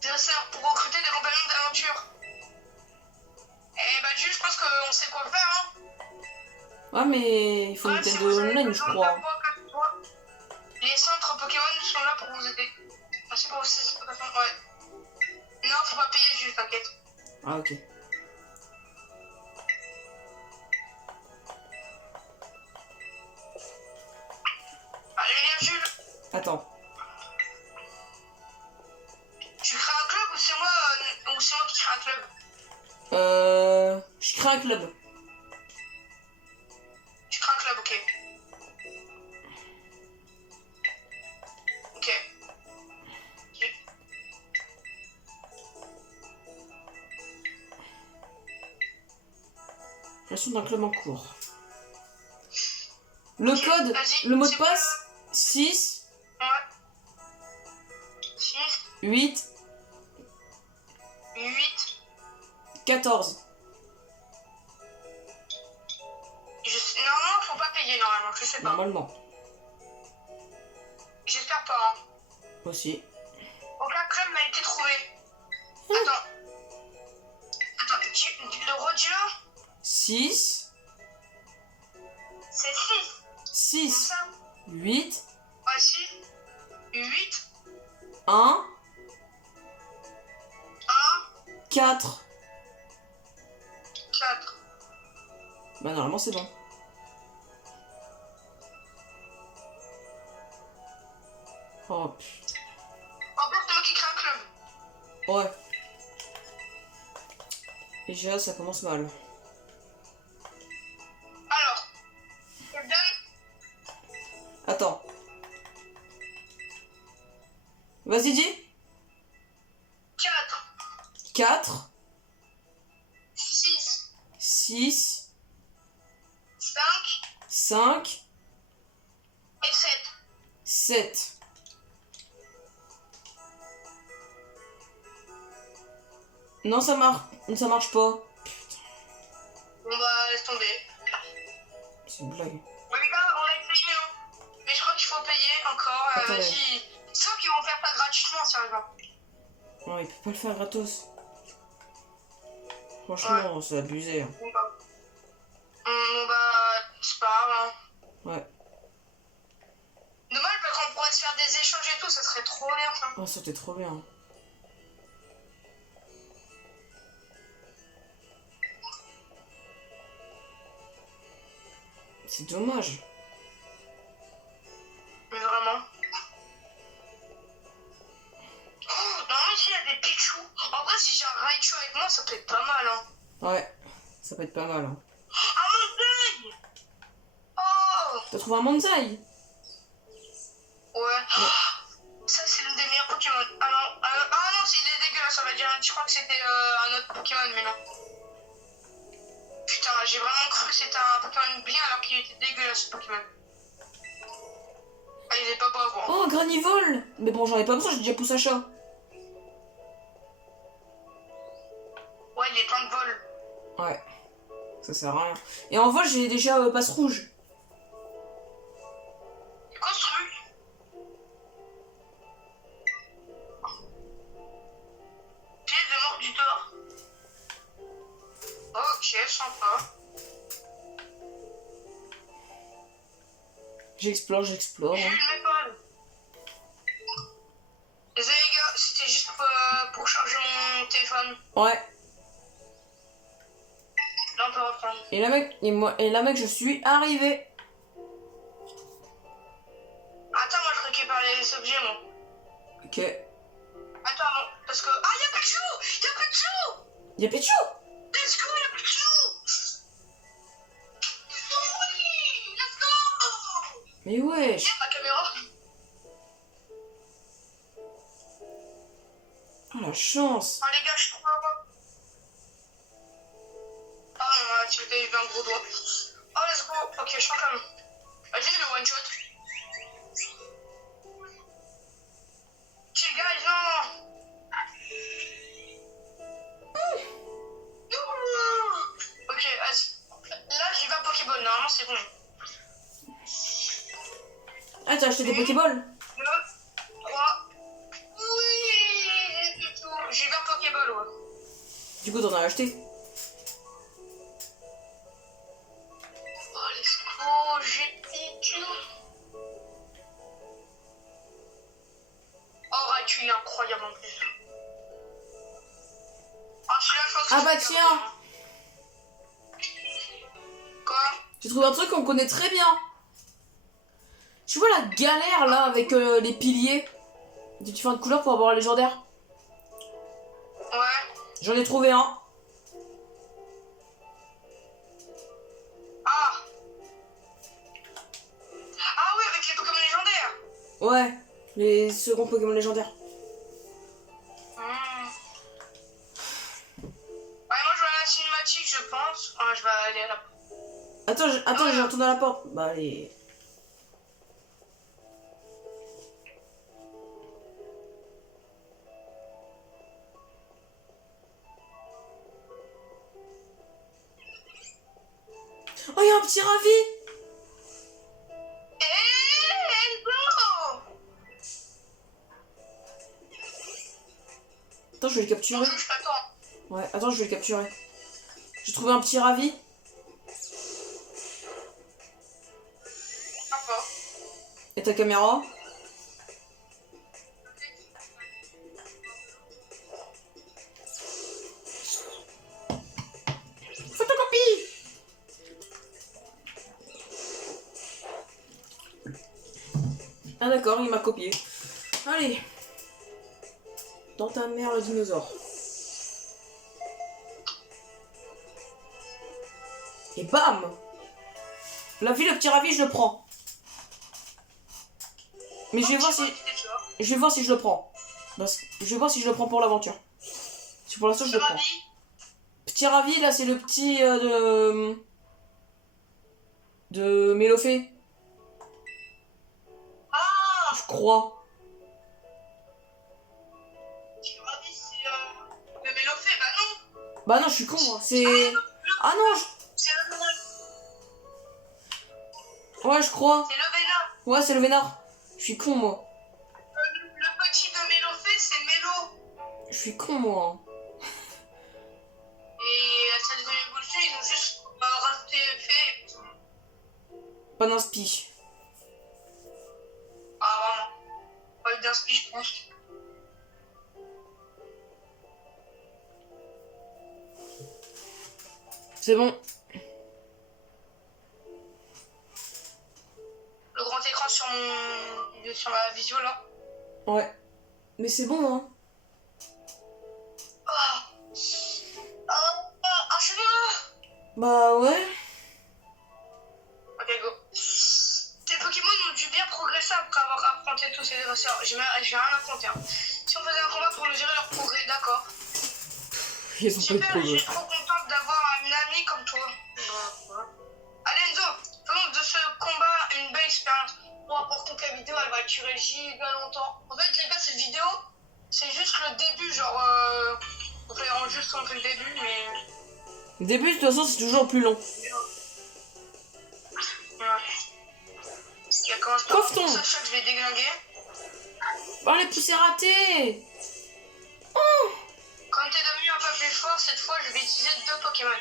dresseurs pour recruter des compagnons d'aventure. Et bah, juste parce qu'on sait quoi faire, hein. Ouais, mais il faut une Ouais, si Nintendo vous avez Online, je besoin crois. de quoi que ce soit, les centres Pokémon sont là pour vous aider. Ah, c'est pas aussi, c'est pas grave, ouais. Non, faut pas payer juste, t'inquiète. Ah, ok. Allez, viens, Jules. Attends. Tu crées un club ou c'est moi qui crée un club? Je crée un club. Tu crées un club, ok. Ok. Création d'un club en cours. Le code, vas-y, le mot de c'est passe, 6, Ouais. 6, 8, 8. 14. Normalement, faut pas payer, normalement, je sais pas. Normalement. J'espère pas. Hein. Aussi. Aucun club n'a été trouvé. Attends. Attends, le redis-le. 6, C'est 6. C'est 6, ça. 8, Ouais, 6, 8, 1, 1, 4. 4. Bah normalement c'est bon. Oh putain. En plus, c'est moi qui crée un club. Ouais. Déjà ça commence mal. Alors, je te donne Attends. Vas-y dis. 4, 4, 6, 6, 5 5, et 7. 7. Non ça marche pas. Bon bah, laisse tomber. C'est une blague. Bon, les gars, on a essayé, hein. Mais je crois qu'il faut payer encore. Attendez. Vas-y. C'est sûr qu'ils vont faire ça gratuitement, sérieusement. Non il peut pas le faire gratos. Franchement c'est abusé. Hein. Bon bah, c'est pas grave. Hein. Ouais. Dommage parce qu'on pourrait se faire des échanges et tout, ça serait trop bien ça. Oh c'était trop bien. C'est dommage. Mais vraiment. Oh, normalement ici il y a des Pichou. En vrai si j'ai un Raichu avec moi ça peut être pas mal hein. Ouais. Ça peut être pas mal. Hein. Ah mon Dieu. Oh. T'as trouvé un Monzai? Ouais. Ça c'est l'un des meilleurs Pokémon. Ah non, il est dégueulasse ça va dire. Je crois que c'était un autre Pokémon mais non. Putain j'ai vraiment cru que c'était un Pokémon bien alors qu'il était dégueulasse ce Pokémon. Ah il est pas beau à voir. Oh, un Granivol! Mais bon, j'en ai pas besoin, j'ai déjà poussé à chat. Ouais il est plein de vol. Ouais. Ça sert à rien. Et en vol, j'ai déjà passe rouge. Construit. Pièce de mort du tort. Ok, sympa. J'explore. J'ai Hein. eu le balles. Désolé les gars, c'était juste pour charger mon téléphone. Ouais. Là on peut reprendre. Et là, mec, je suis arrivé. Attends, moi je récupère les objets moi. Ok. Attends, non, parce que... Ah, y'a Pichou. Y'a Pichou. Y'a Pichou! Let's go, y'a Pichou. Oui, let's go. Mais wesh! Y'a ma caméra. Oh la chance! Ah les gars, je trouve un... Ah non, tu t'as eu un gros doigt. Oh, let's go. Ok, je sens quand même. Vas-y, le one shot. Chill guys, non. Ok, là j'ai 20 Pokéball, normalement c'est bon. Ah, t'as acheté des Pokéballs? 2, 3. Oui, j'ai tout. J'ai 20 Pokéball, ouais. Du coup, t'en as acheté? Oh, let's go, j'ai Pichu. Oh, Raichu, il est incroyable en plus. Ah, celui-là, je pense que Ah je bah vais tiens! garder, hein. Quoi? J'ai trouvé un truc qu'on connaît très bien. Tu vois la galère là avec les piliers de différentes couleurs pour avoir un légendaire? Ouais. J'en ai trouvé un. Ah. Ah oui, avec les Pokémon légendaires. Ouais, les seconds Pokémon légendaires. Ouais, moi je vais à la cinématique, je pense. Ouais, je vais aller à la Attends, je retourne à la porte. Bah allez. Oh, il y a un petit ravi. Enzo! Attends, je vais le capturer. Je t'attends. Ouais, attends, je vais le capturer. J'ai trouvé un petit ravi. Sympa. Et ta caméra? Photocopie. Ah d'accord, il m'a copié. Allez. Dans ta mère le dinosaure. Et bam! La vie, le petit ravi, je le prends. Mais je vais voir si je le prends. Je vais voir si je le prends pour l'aventure. Si pour l'instant je le prends. Petit ravi, là, c'est le petit de Mélofée. Ah! Je crois. Le Mélofée, bah non! Bah non, je suis con, moi. C'est... Ah non, C'est le vénard. Ouais, je crois. C'est le vénard. Ouais, c'est le vénard. Je suis con, moi. Le petit de Mélofée, c'est Mélo. Je suis con, moi. Et à sa deuxième évolution, ils ont juste rajouté fait. Pas d'inspi. Ah, vraiment. Pas eu d'inspi, je pense. C'est bon. Le grand écran sur ma visio là. Ouais. Mais c'est bon, hein. Ah, c'est bon. Bah ouais. Ok, go. Tes Pokémon ont dû bien progresser après avoir affronté tous ces dresseurs. J'ai rien affronté. Hein. Si on faisait un combat pour mesurer leur progrès, d'accord. Ils ont pas eu de Super, je progrès. suis trop contente d'avoir une amie comme toi. Allez Enzo, faisons de ce combat une belle expérience. Bon, important que la vidéo, elle va durer giga longtemps. En fait, les gars, cette vidéo, c'est juste le début, genre... On fait juste un peu le début, mais... Le début, de toute façon, c'est toujours plus long. Ouais. Ce qui commence par Coffre-ton. ça, je vais déglinguer. Oh, les poussées ratées. Quand t'es devenu un peu plus fort, cette fois, je vais utiliser 2 Pokémon.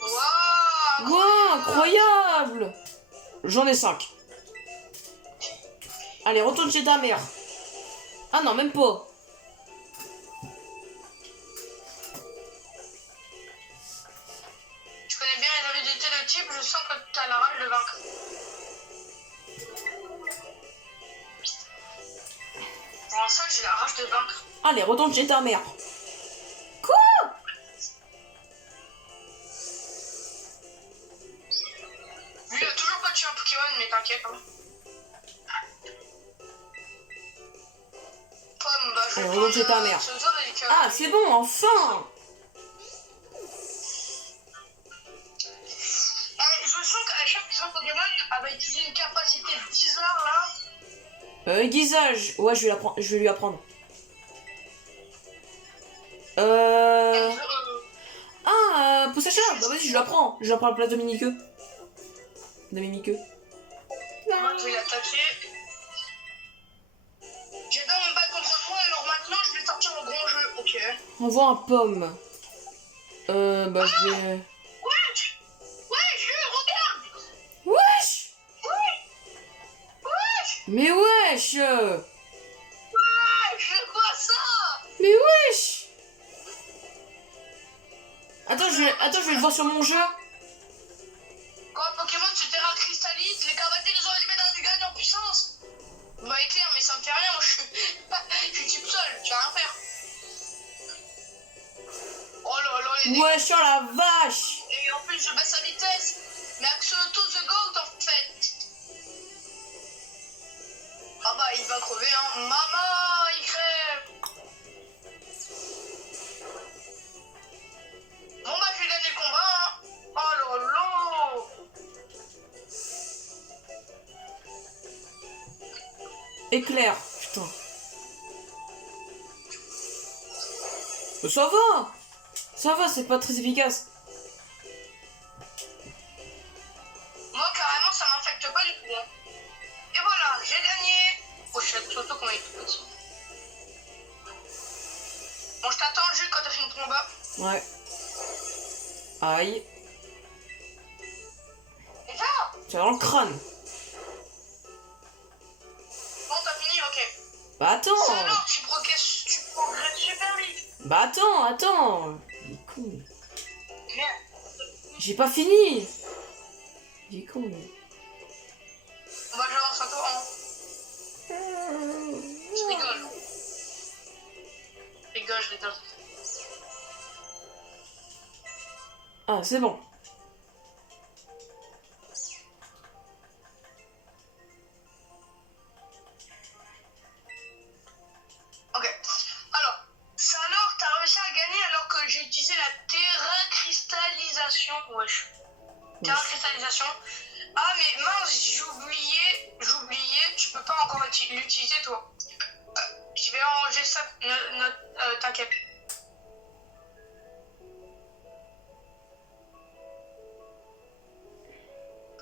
Waouh! Wow, incroyable. J'en ai 5. Allez, retourne chez ta mère. Ah non, même pas. Je connais bien les habilités de type, je sens que t'as la rage de vaincre. Pour l'instant, j'ai la rage de vaincre. Allez, retourne chez ta mère. Lui, il a toujours pas tué un Pokémon, mais t'inquiète. Hein. Pomme, bah, je vais Allez, prendre retourne chez ta mère. ce zone avec, Ah, c'est bon, enfin. je sens qu'à chaque zone Pokémon, elle va utiliser une capacité bizarre là. Aiguisage. Ouais, je vais lui apprendre. Ah, pousse à chat. Bah vas-y, je lui apprends. Je lui apprends la place de Miniqueux. De Miniqueux. Moi, je vais l'attaquer. J'ai pas mon balle contre toi, alors maintenant, je vais sortir le grand jeu. Ok. On voit un pomme. Bah je vais... Wesh! Wesh, regarde! Wesh. Wesh! Mais wesh. Wesh, c'est quoi ça? Mais wesh. Attends, je vais le voir sur mon jeu. Quand un Pokémon se terrain cristallise, les Cavaliers les ont éliminé dans du gagne en puissance. Bah éclair, mais ça me fait rien, moi je suis type seul, j'ai rien à faire. Oh là là, les dégâts. Wesh, oh la vache. Et en plus, je baisse sa vitesse. Mais Axolotl the Goat en fait. Ah bah, il va crever, hein. Maman, il crève. Bon bah, je vais gagner le combat, hein. Oh là là. éclair. Putain. Ça va, c'est pas très efficace. Moi, carrément, ça m'affecte pas du tout. Hein. Et voilà, j'ai gagné. Oh, je suis surtout comment il est tout petit. Bon, je t'attends, Jules, quand t'as fini ton combat. Ouais. Aïe. Et ça Tu as dans le crâne. Bon, t'as fini, ok. Bah attends. Ça alors, tu progresses super vite. Bah attends. Il est con. Merde. J'ai pas fini. Il est con. On va jouer en 5 tours, hein. Je rigole. Je rigole. Ah, c'est bon. Ok. Alors, ça alors, t'as réussi à gagner alors que j'ai utilisé la terracristallisation. Wesh. Terracristallisation. Ah, mais mince, j'oubliais, tu peux pas encore l'utiliser, toi. Je vais arranger ça, t'inquiète.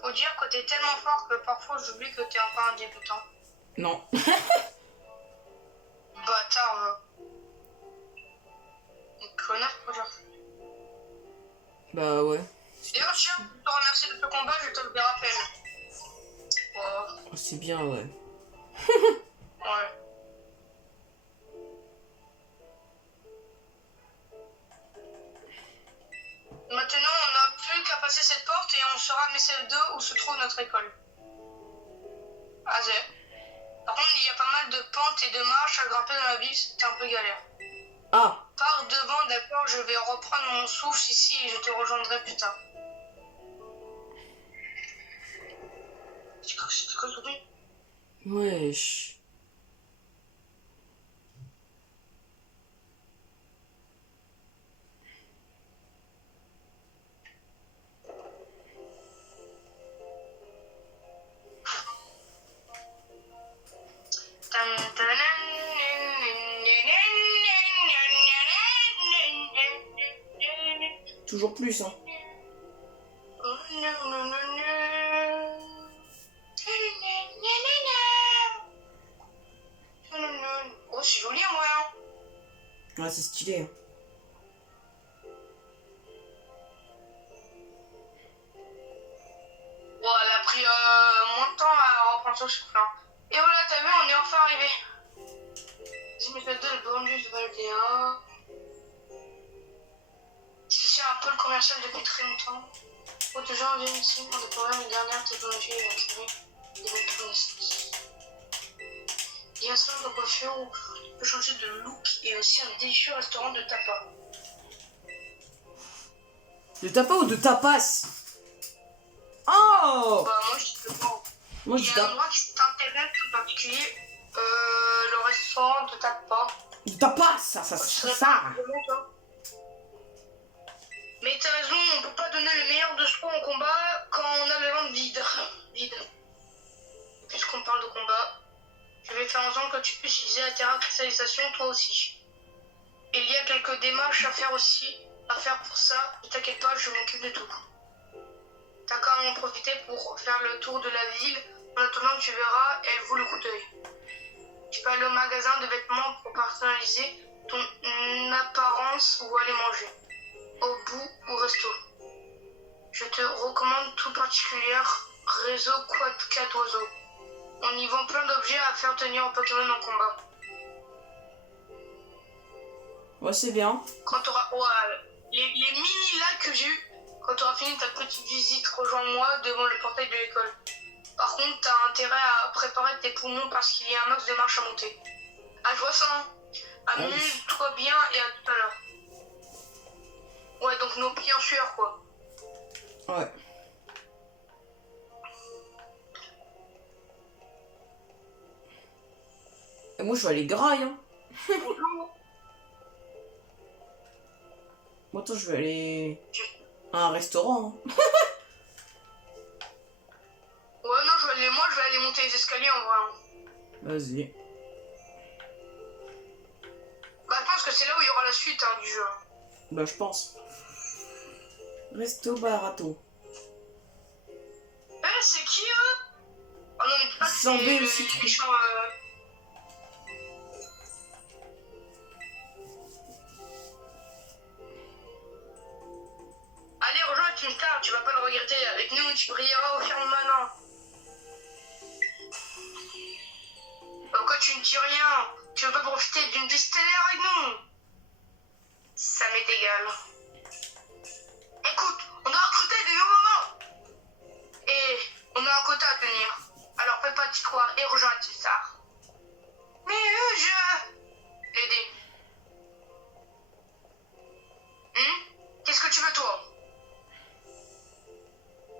Faut dire que t'es tellement fort que parfois j'oublie que t'es encore un débutant. Non. Bâtard. Une connasse pour dire. Bah ouais. D'ailleurs, tiens, pour te remercier de ce combat, je te le rappelle. Oh, c'est bien, ouais. Ouais. Maintenant, on n'a plus qu'à passer cette porte et on saura à MSL2 où se trouve notre école. Azé. Par contre, il y a pas mal de pentes et de marches à grimper dans la ville, c'était un peu galère. Ah. Pars devant, d'accord, je vais reprendre mon souffle ici et je te rejoindrai plus tard. C'est quoi ce bruit? Wesh. Toujours plus, hein. Oh, c'est joli en vrai. Hein. Ouais, c'est stylé. Bon, elle a pris moins de temps à reprendre son souffle. Hein. Et voilà, t'as vu, on est enfin arrivé. Vas-y, mets-toi deux, le bonus de Valdéa. C'est un pôle commercial depuis très longtemps. Beaucoup de gens viennent ici pour découvrir les dernières technologies et acquérir des nouvelles connaissances. Il y a un salon de coiffure où tu peux changer de look et aussi un délicieux restaurant de tapas. De tapas ou de tapas? Oh! Bah, moi je dis que bon. Moi je Il dis y a un tapas. endroit qui t'intéresse en particulier, le restaurant de tapas. De tapas, ça. Mais t'as raison, on peut pas donner le meilleur de soi en combat quand on a le ventre vide. Puisqu'on parle de combat, je vais faire en sorte que tu puisses utiliser la terracristallisation toi aussi. Il y a quelques démarches à faire pour ça, ne t'inquiète pas, je m'occupe de tout. T'as qu'à en profiter pour faire le tour de la ville, en attendant tu verras, elle vaut le coup d'œil. Tu peux aller au magasin de vêtements pour personnaliser ton apparence ou aller manger. Au bout ou resto. Je te recommande tout particulier réseau Quad 4 oiseaux. On y vend plein d'objets à faire tenir aux Pokémon en combat. Ouais, c'est bien. Quand t'auras... les mini-lacs que j'ai eu, quand t'auras fini ta petite visite, rejoins-moi devant le portail de l'école. Par contre, t'as intérêt à préparer tes poumons parce qu'il y a un max de marche à monter. Ah, je vois ça, hein. Amuse-toi bien et à tout à l'heure. Ouais, donc nos pieds en sueur, quoi. Ouais. Et moi, je vais aller graille, hein. Moi, attends, je vais aller à un restaurant. Hein. Ouais, non, moi, je vais aller monter les escaliers, en vrai. Hein. Vas-y. Bah, je pense que c'est là où il y aura la suite du jeu. Bah, je pense. Resto Barato. C'est qui eux? Oh non, mais pas que Sans B c'est aussi, les méchants. Allez, rejoins Team Star, tu vas pas le regretter. Avec nous, tu brilleras au firmament. Pourquoi tu ne dis rien? Tu veux pas profiter d'une vie stellaire avec nous? Ça m'est égal. Écoute, on a recruté des nouveaux moments. Et on a un quota à tenir. Alors fais pas d'histoire et rejoins Team Star. Mais l'aider. Qu'est-ce que tu veux toi?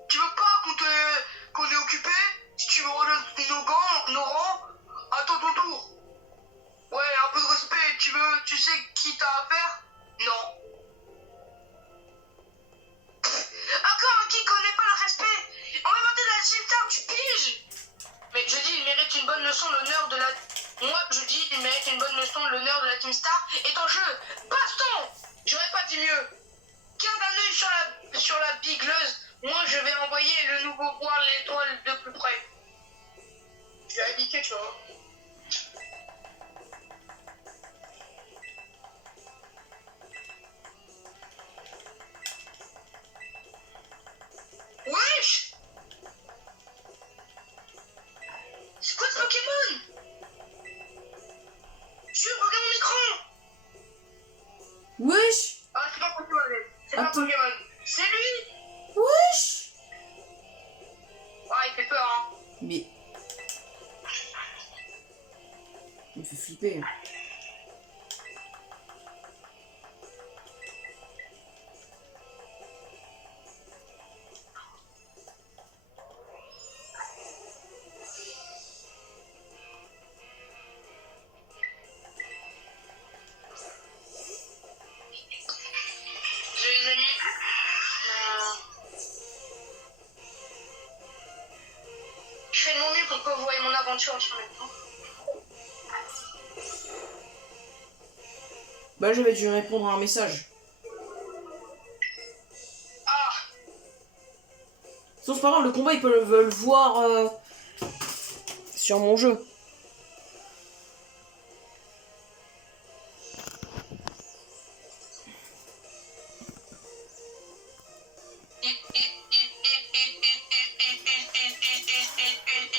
Tu veux pas qu'on est occupé? Si tu veux rejoindre nos rangs, attends ton tour. Ouais, un peu de respect, tu sais qui t'as affaire? Non. Encore un qui connaît pas le respect. On va monter dans la Team Star, tu piges? Mais je dis, il mérite une bonne leçon, l'honneur de la... Moi, je dis, il mérite une bonne leçon, l'honneur de la Team Star est en jeu. Baston! J'aurais pas dit mieux. Garde un œil sur la bigleuse. Moi, je vais envoyer le nouveau voir l'étoile de plus près. Je l'ai indiqué, tu vois. Wesh! C'est quoi ce Pokémon? Je regarde mon écran. Wesh! Ah, c'est pas Pokémon, c'est pas Attends. Pokémon. C'est lui! Wesh! Ah, il fait peur, hein. Mais... Il me fait flipper. Les amis. Je fais de mon mieux pour que vous voyez mon aventure sur le temps. Bah, j'avais dû répondre à un message. Ah, Sauf c'est pas grave, le combat, ils peuvent le voir sur mon jeu.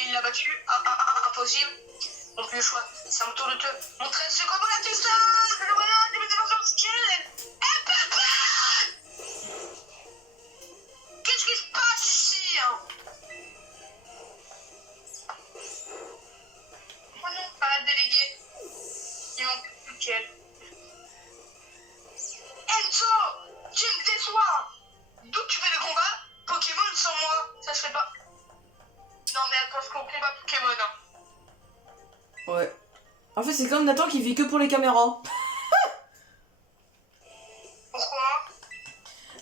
il l'a battu. Impossible. Donc le choix, c'est à mon tour de te montrer ce combat là, tout ça. Que le voyage de mes défenseurs skill. Qu'est-ce qui se passe ici, hein? Oh non, pas la déléguée. Il manque plus qu'elle. Enzo, tu me déçois. D'où tu fais le combat? Pokémon sans moi, ça serait pas... Non mais attends, ce qu'on combat Pokémon, hein. Ouais. En fait, c'est comme Nathan qui vit que pour les caméras. Pourquoi?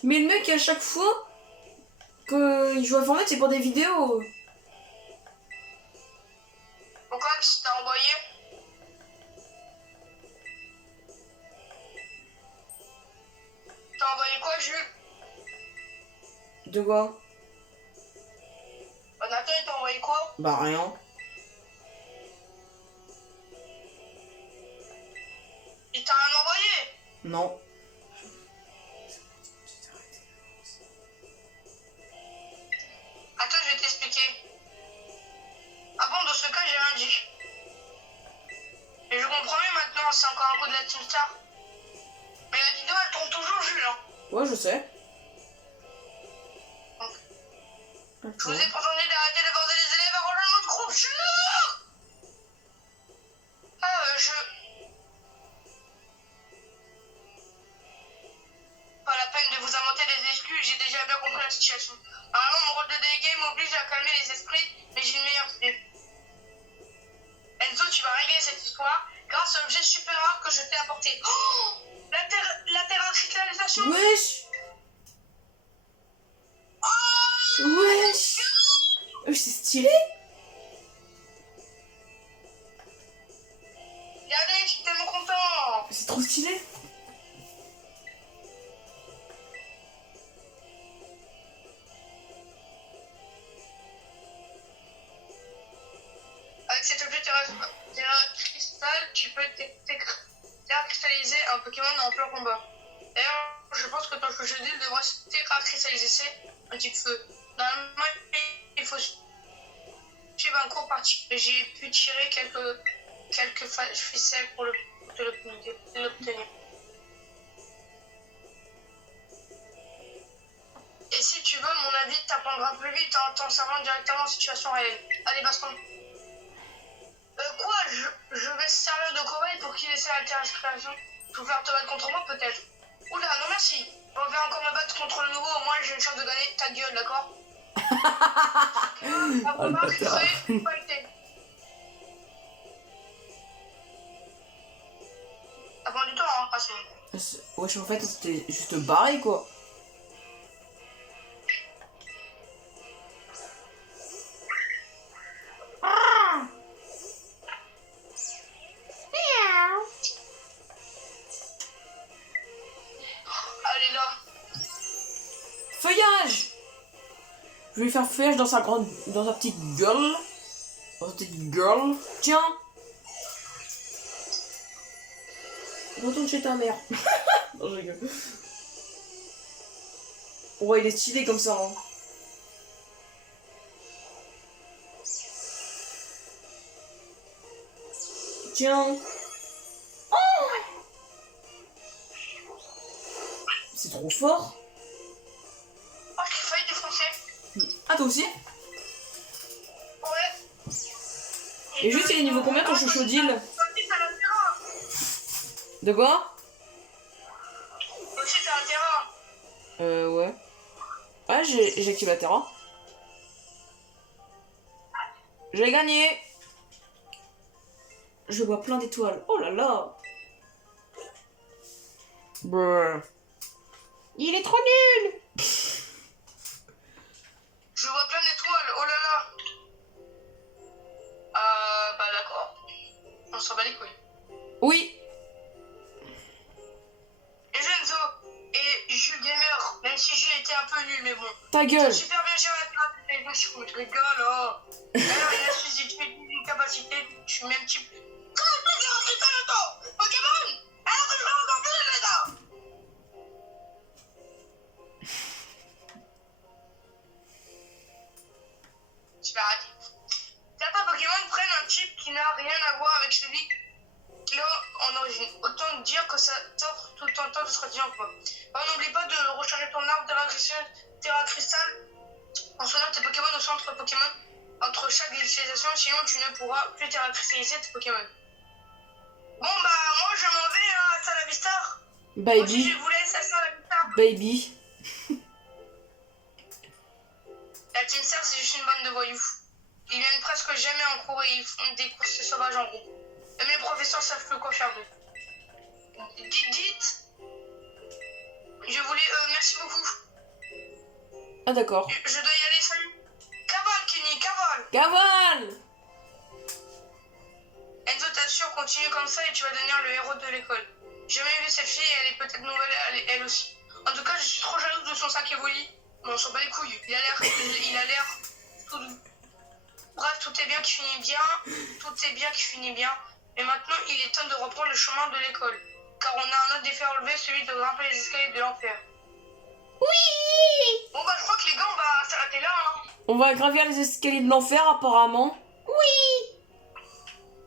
Mais le mec, à chaque fois qu'il joue à Fortnite, c'est pour des vidéos. Pourquoi? Qu'est-ce que t'as envoyé? T'as envoyé quoi, Jules? De quoi? Nathan, il t'a envoyé quoi? Bah, rien. Il t'a rien envoyé? Non. Attends, je vais t'expliquer. Ah bon, dans ce cas, j'ai rien dit. Mais je comprends mieux maintenant, c'est encore un coup de la Team Star. Mais la vidéo, elle tourne toujours, Jules, hein. Ouais, je sais. Je vous ai proposé d'arrêter de border les élèves à rejoindre notre groupe, Jules. Pas la peine de vous inventer des excuses, j'ai déjà bien compris la situation. Normalement, mon rôle de délégué m'oblige à calmer les esprits, mais j'ai une meilleure idée. Enzo, tu vas régler cette histoire grâce à l'objet super rare que je t'ai apporté. Oh, la terratrialisation. Wesh! Oh, Wesh! C'est stylé! stylé. Avec cet objet cristal, tu peux cristalliser un Pokémon en plein combat. D'ailleurs, je pense que ton crocodile devrait se cristalliser un petit peu. Normalement, il faut suivre un cours particulier. J'ai pu tirer quelques ficelles pour l'obtenir. Et si tu veux, mon avis t'apprendra plus vite en t'en servant directement en situation réelle. Allez, baston. Quoi je vais se servir de Corée pour qu'il essaie l'altération. Pour faire te battre contre moi, peut-être. Oula, non merci. On va encore me battre contre le nouveau, au moins j'ai une chance de gagner ta gueule, d'accord? Oh, le bâtard. Ça prend du temps, hein, ah, c'est bon. Wesh, en fait, c'était juste barré, quoi. Allez là. Feuillage. Je vais lui faire feuillage dans sa petite gueule. Dans sa petite gueule. Tiens. Retourne chez ta mère. Non, je rigole. Ouais, il est stylé comme ça. Hein. Tiens. Oh, c'est trop fort. Oh, j'ai failli défoncer. Ah, toi aussi? Ouais. Et juste, il est niveau combien ton chouchoudil? De quoi? Aussi, t'as un terrain. Ouais. Ah, j'ai activé la terra. J'ai gagné. Je vois plein d'étoiles. Oh là là. Brrr. Il est trop nul. Je vois plein d'étoiles, oh là là. Bah d'accord. On s'en bat les couilles. Oui. Et Genzo et Jules Gamer, même si Jules était un peu nul, mais bon. Ta gueule. Super bien géré la pirate, je rigole, oh. Alors, une exclusivité, une capacité, je suis même type. Comment je peux dire un cristal dedans Pokémon. Alors que je vais encore plus dedans. Je vais arrêter. Certains Pokémon prennent un type qui n'a rien à voir avec celui qu'il a en origine. Autant dire que ça t'offre tout un tas de stratégies en quoi. Alors n'oublie pas de recharger ton arbre Terra Cristal en soignant tes Pokémon au centre Pokémon entre chaque utilisation, sinon tu ne pourras plus Terra Cristalliser tes Pokémon. Bon bah moi je m'en vais à Salavista. Moi aussi je vous laisse à Salavista. Baby. La Team Star c'est juste une bande de voyous. Ils viennent presque jamais en cours et ils font des courses sauvages en groupe. Même les professeurs savent plus quoi faire d'eux. Dites. Je voulais... merci beaucoup. Ah d'accord. Je dois y aller, salut. Cavale, Kenny, cavale. Cavale. Enzo, t'assure, continue comme ça et tu vas devenir le héros de l'école. J'ai jamais vu cette fille et elle est peut-être nouvelle, elle aussi. En tout cas, je suis trop jalouse de son sac Evoli. Bon, on s'en bat les couilles. Il a l'air tout doux. Bref, tout est bien qui finit bien. Tout est bien qui finit bien. Mais maintenant, il est temps de reprendre le chemin de l'école. Car on a un autre défi à relever, celui de grimper les escaliers de l'enfer. Oui. Bon bah, je crois que les gars, on va s'arrêter là, hein. On va gravir les escaliers de l'enfer, apparemment. Oui.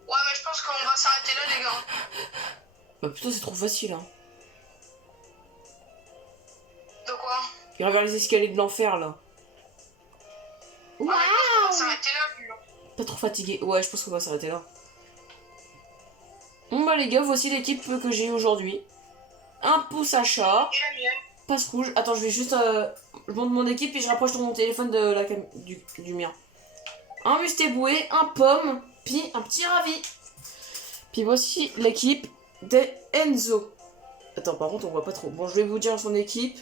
Ouais, mais je pense qu'on va s'arrêter là, les gars. Bah putain, c'est trop facile, hein. De quoi? Gravir les escaliers de l'enfer, là. Ouais, mais je pense qu'on va s'arrêter là, plus long. Pas trop fatigué. Ouais, je pense qu'on va s'arrêter là. Bon bah les gars, voici l'équipe que j'ai aujourd'hui. Un pouce à chat. Et la mienne. Passe rouge. Attends, je vais juste... je monte mon équipe et je rapproche mon téléphone de la du mien. Un Mustéboué, un Pomme, puis un petit Ravi. Puis voici l'équipe des Enzo. Attends, par contre, on voit pas trop. Bon, je vais vous dire son équipe.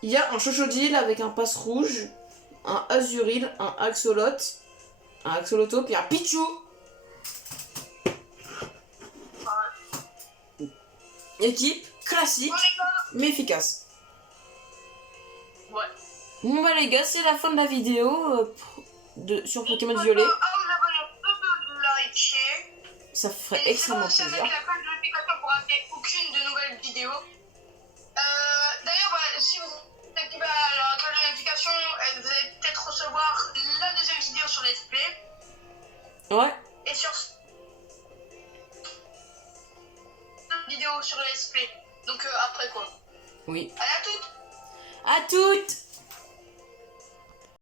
Il y a un Chochodile avec un Passe rouge, un Azuril, un Axoloto, puis un Pichu. équipe classique, Bon, les gars. mais efficace. Ouais. Bon bah les gars, c'est la fin de la vidéo sur Pokémon Violet. À vous abonner, de liker. Ça ferait Et extrêmement n'hésitez pas aussi à plaisir. mettre la cloche de notification pour rater aucune de nouvelles vidéos. D'ailleurs, si vous activez la cloche de notification, vous allez peut-être recevoir la deuxième vidéo sur Let's Play. Ouais. Et sur vidéo sur le Let's Play. Donc après quoi. Oui. Allez à toutes. À toutes!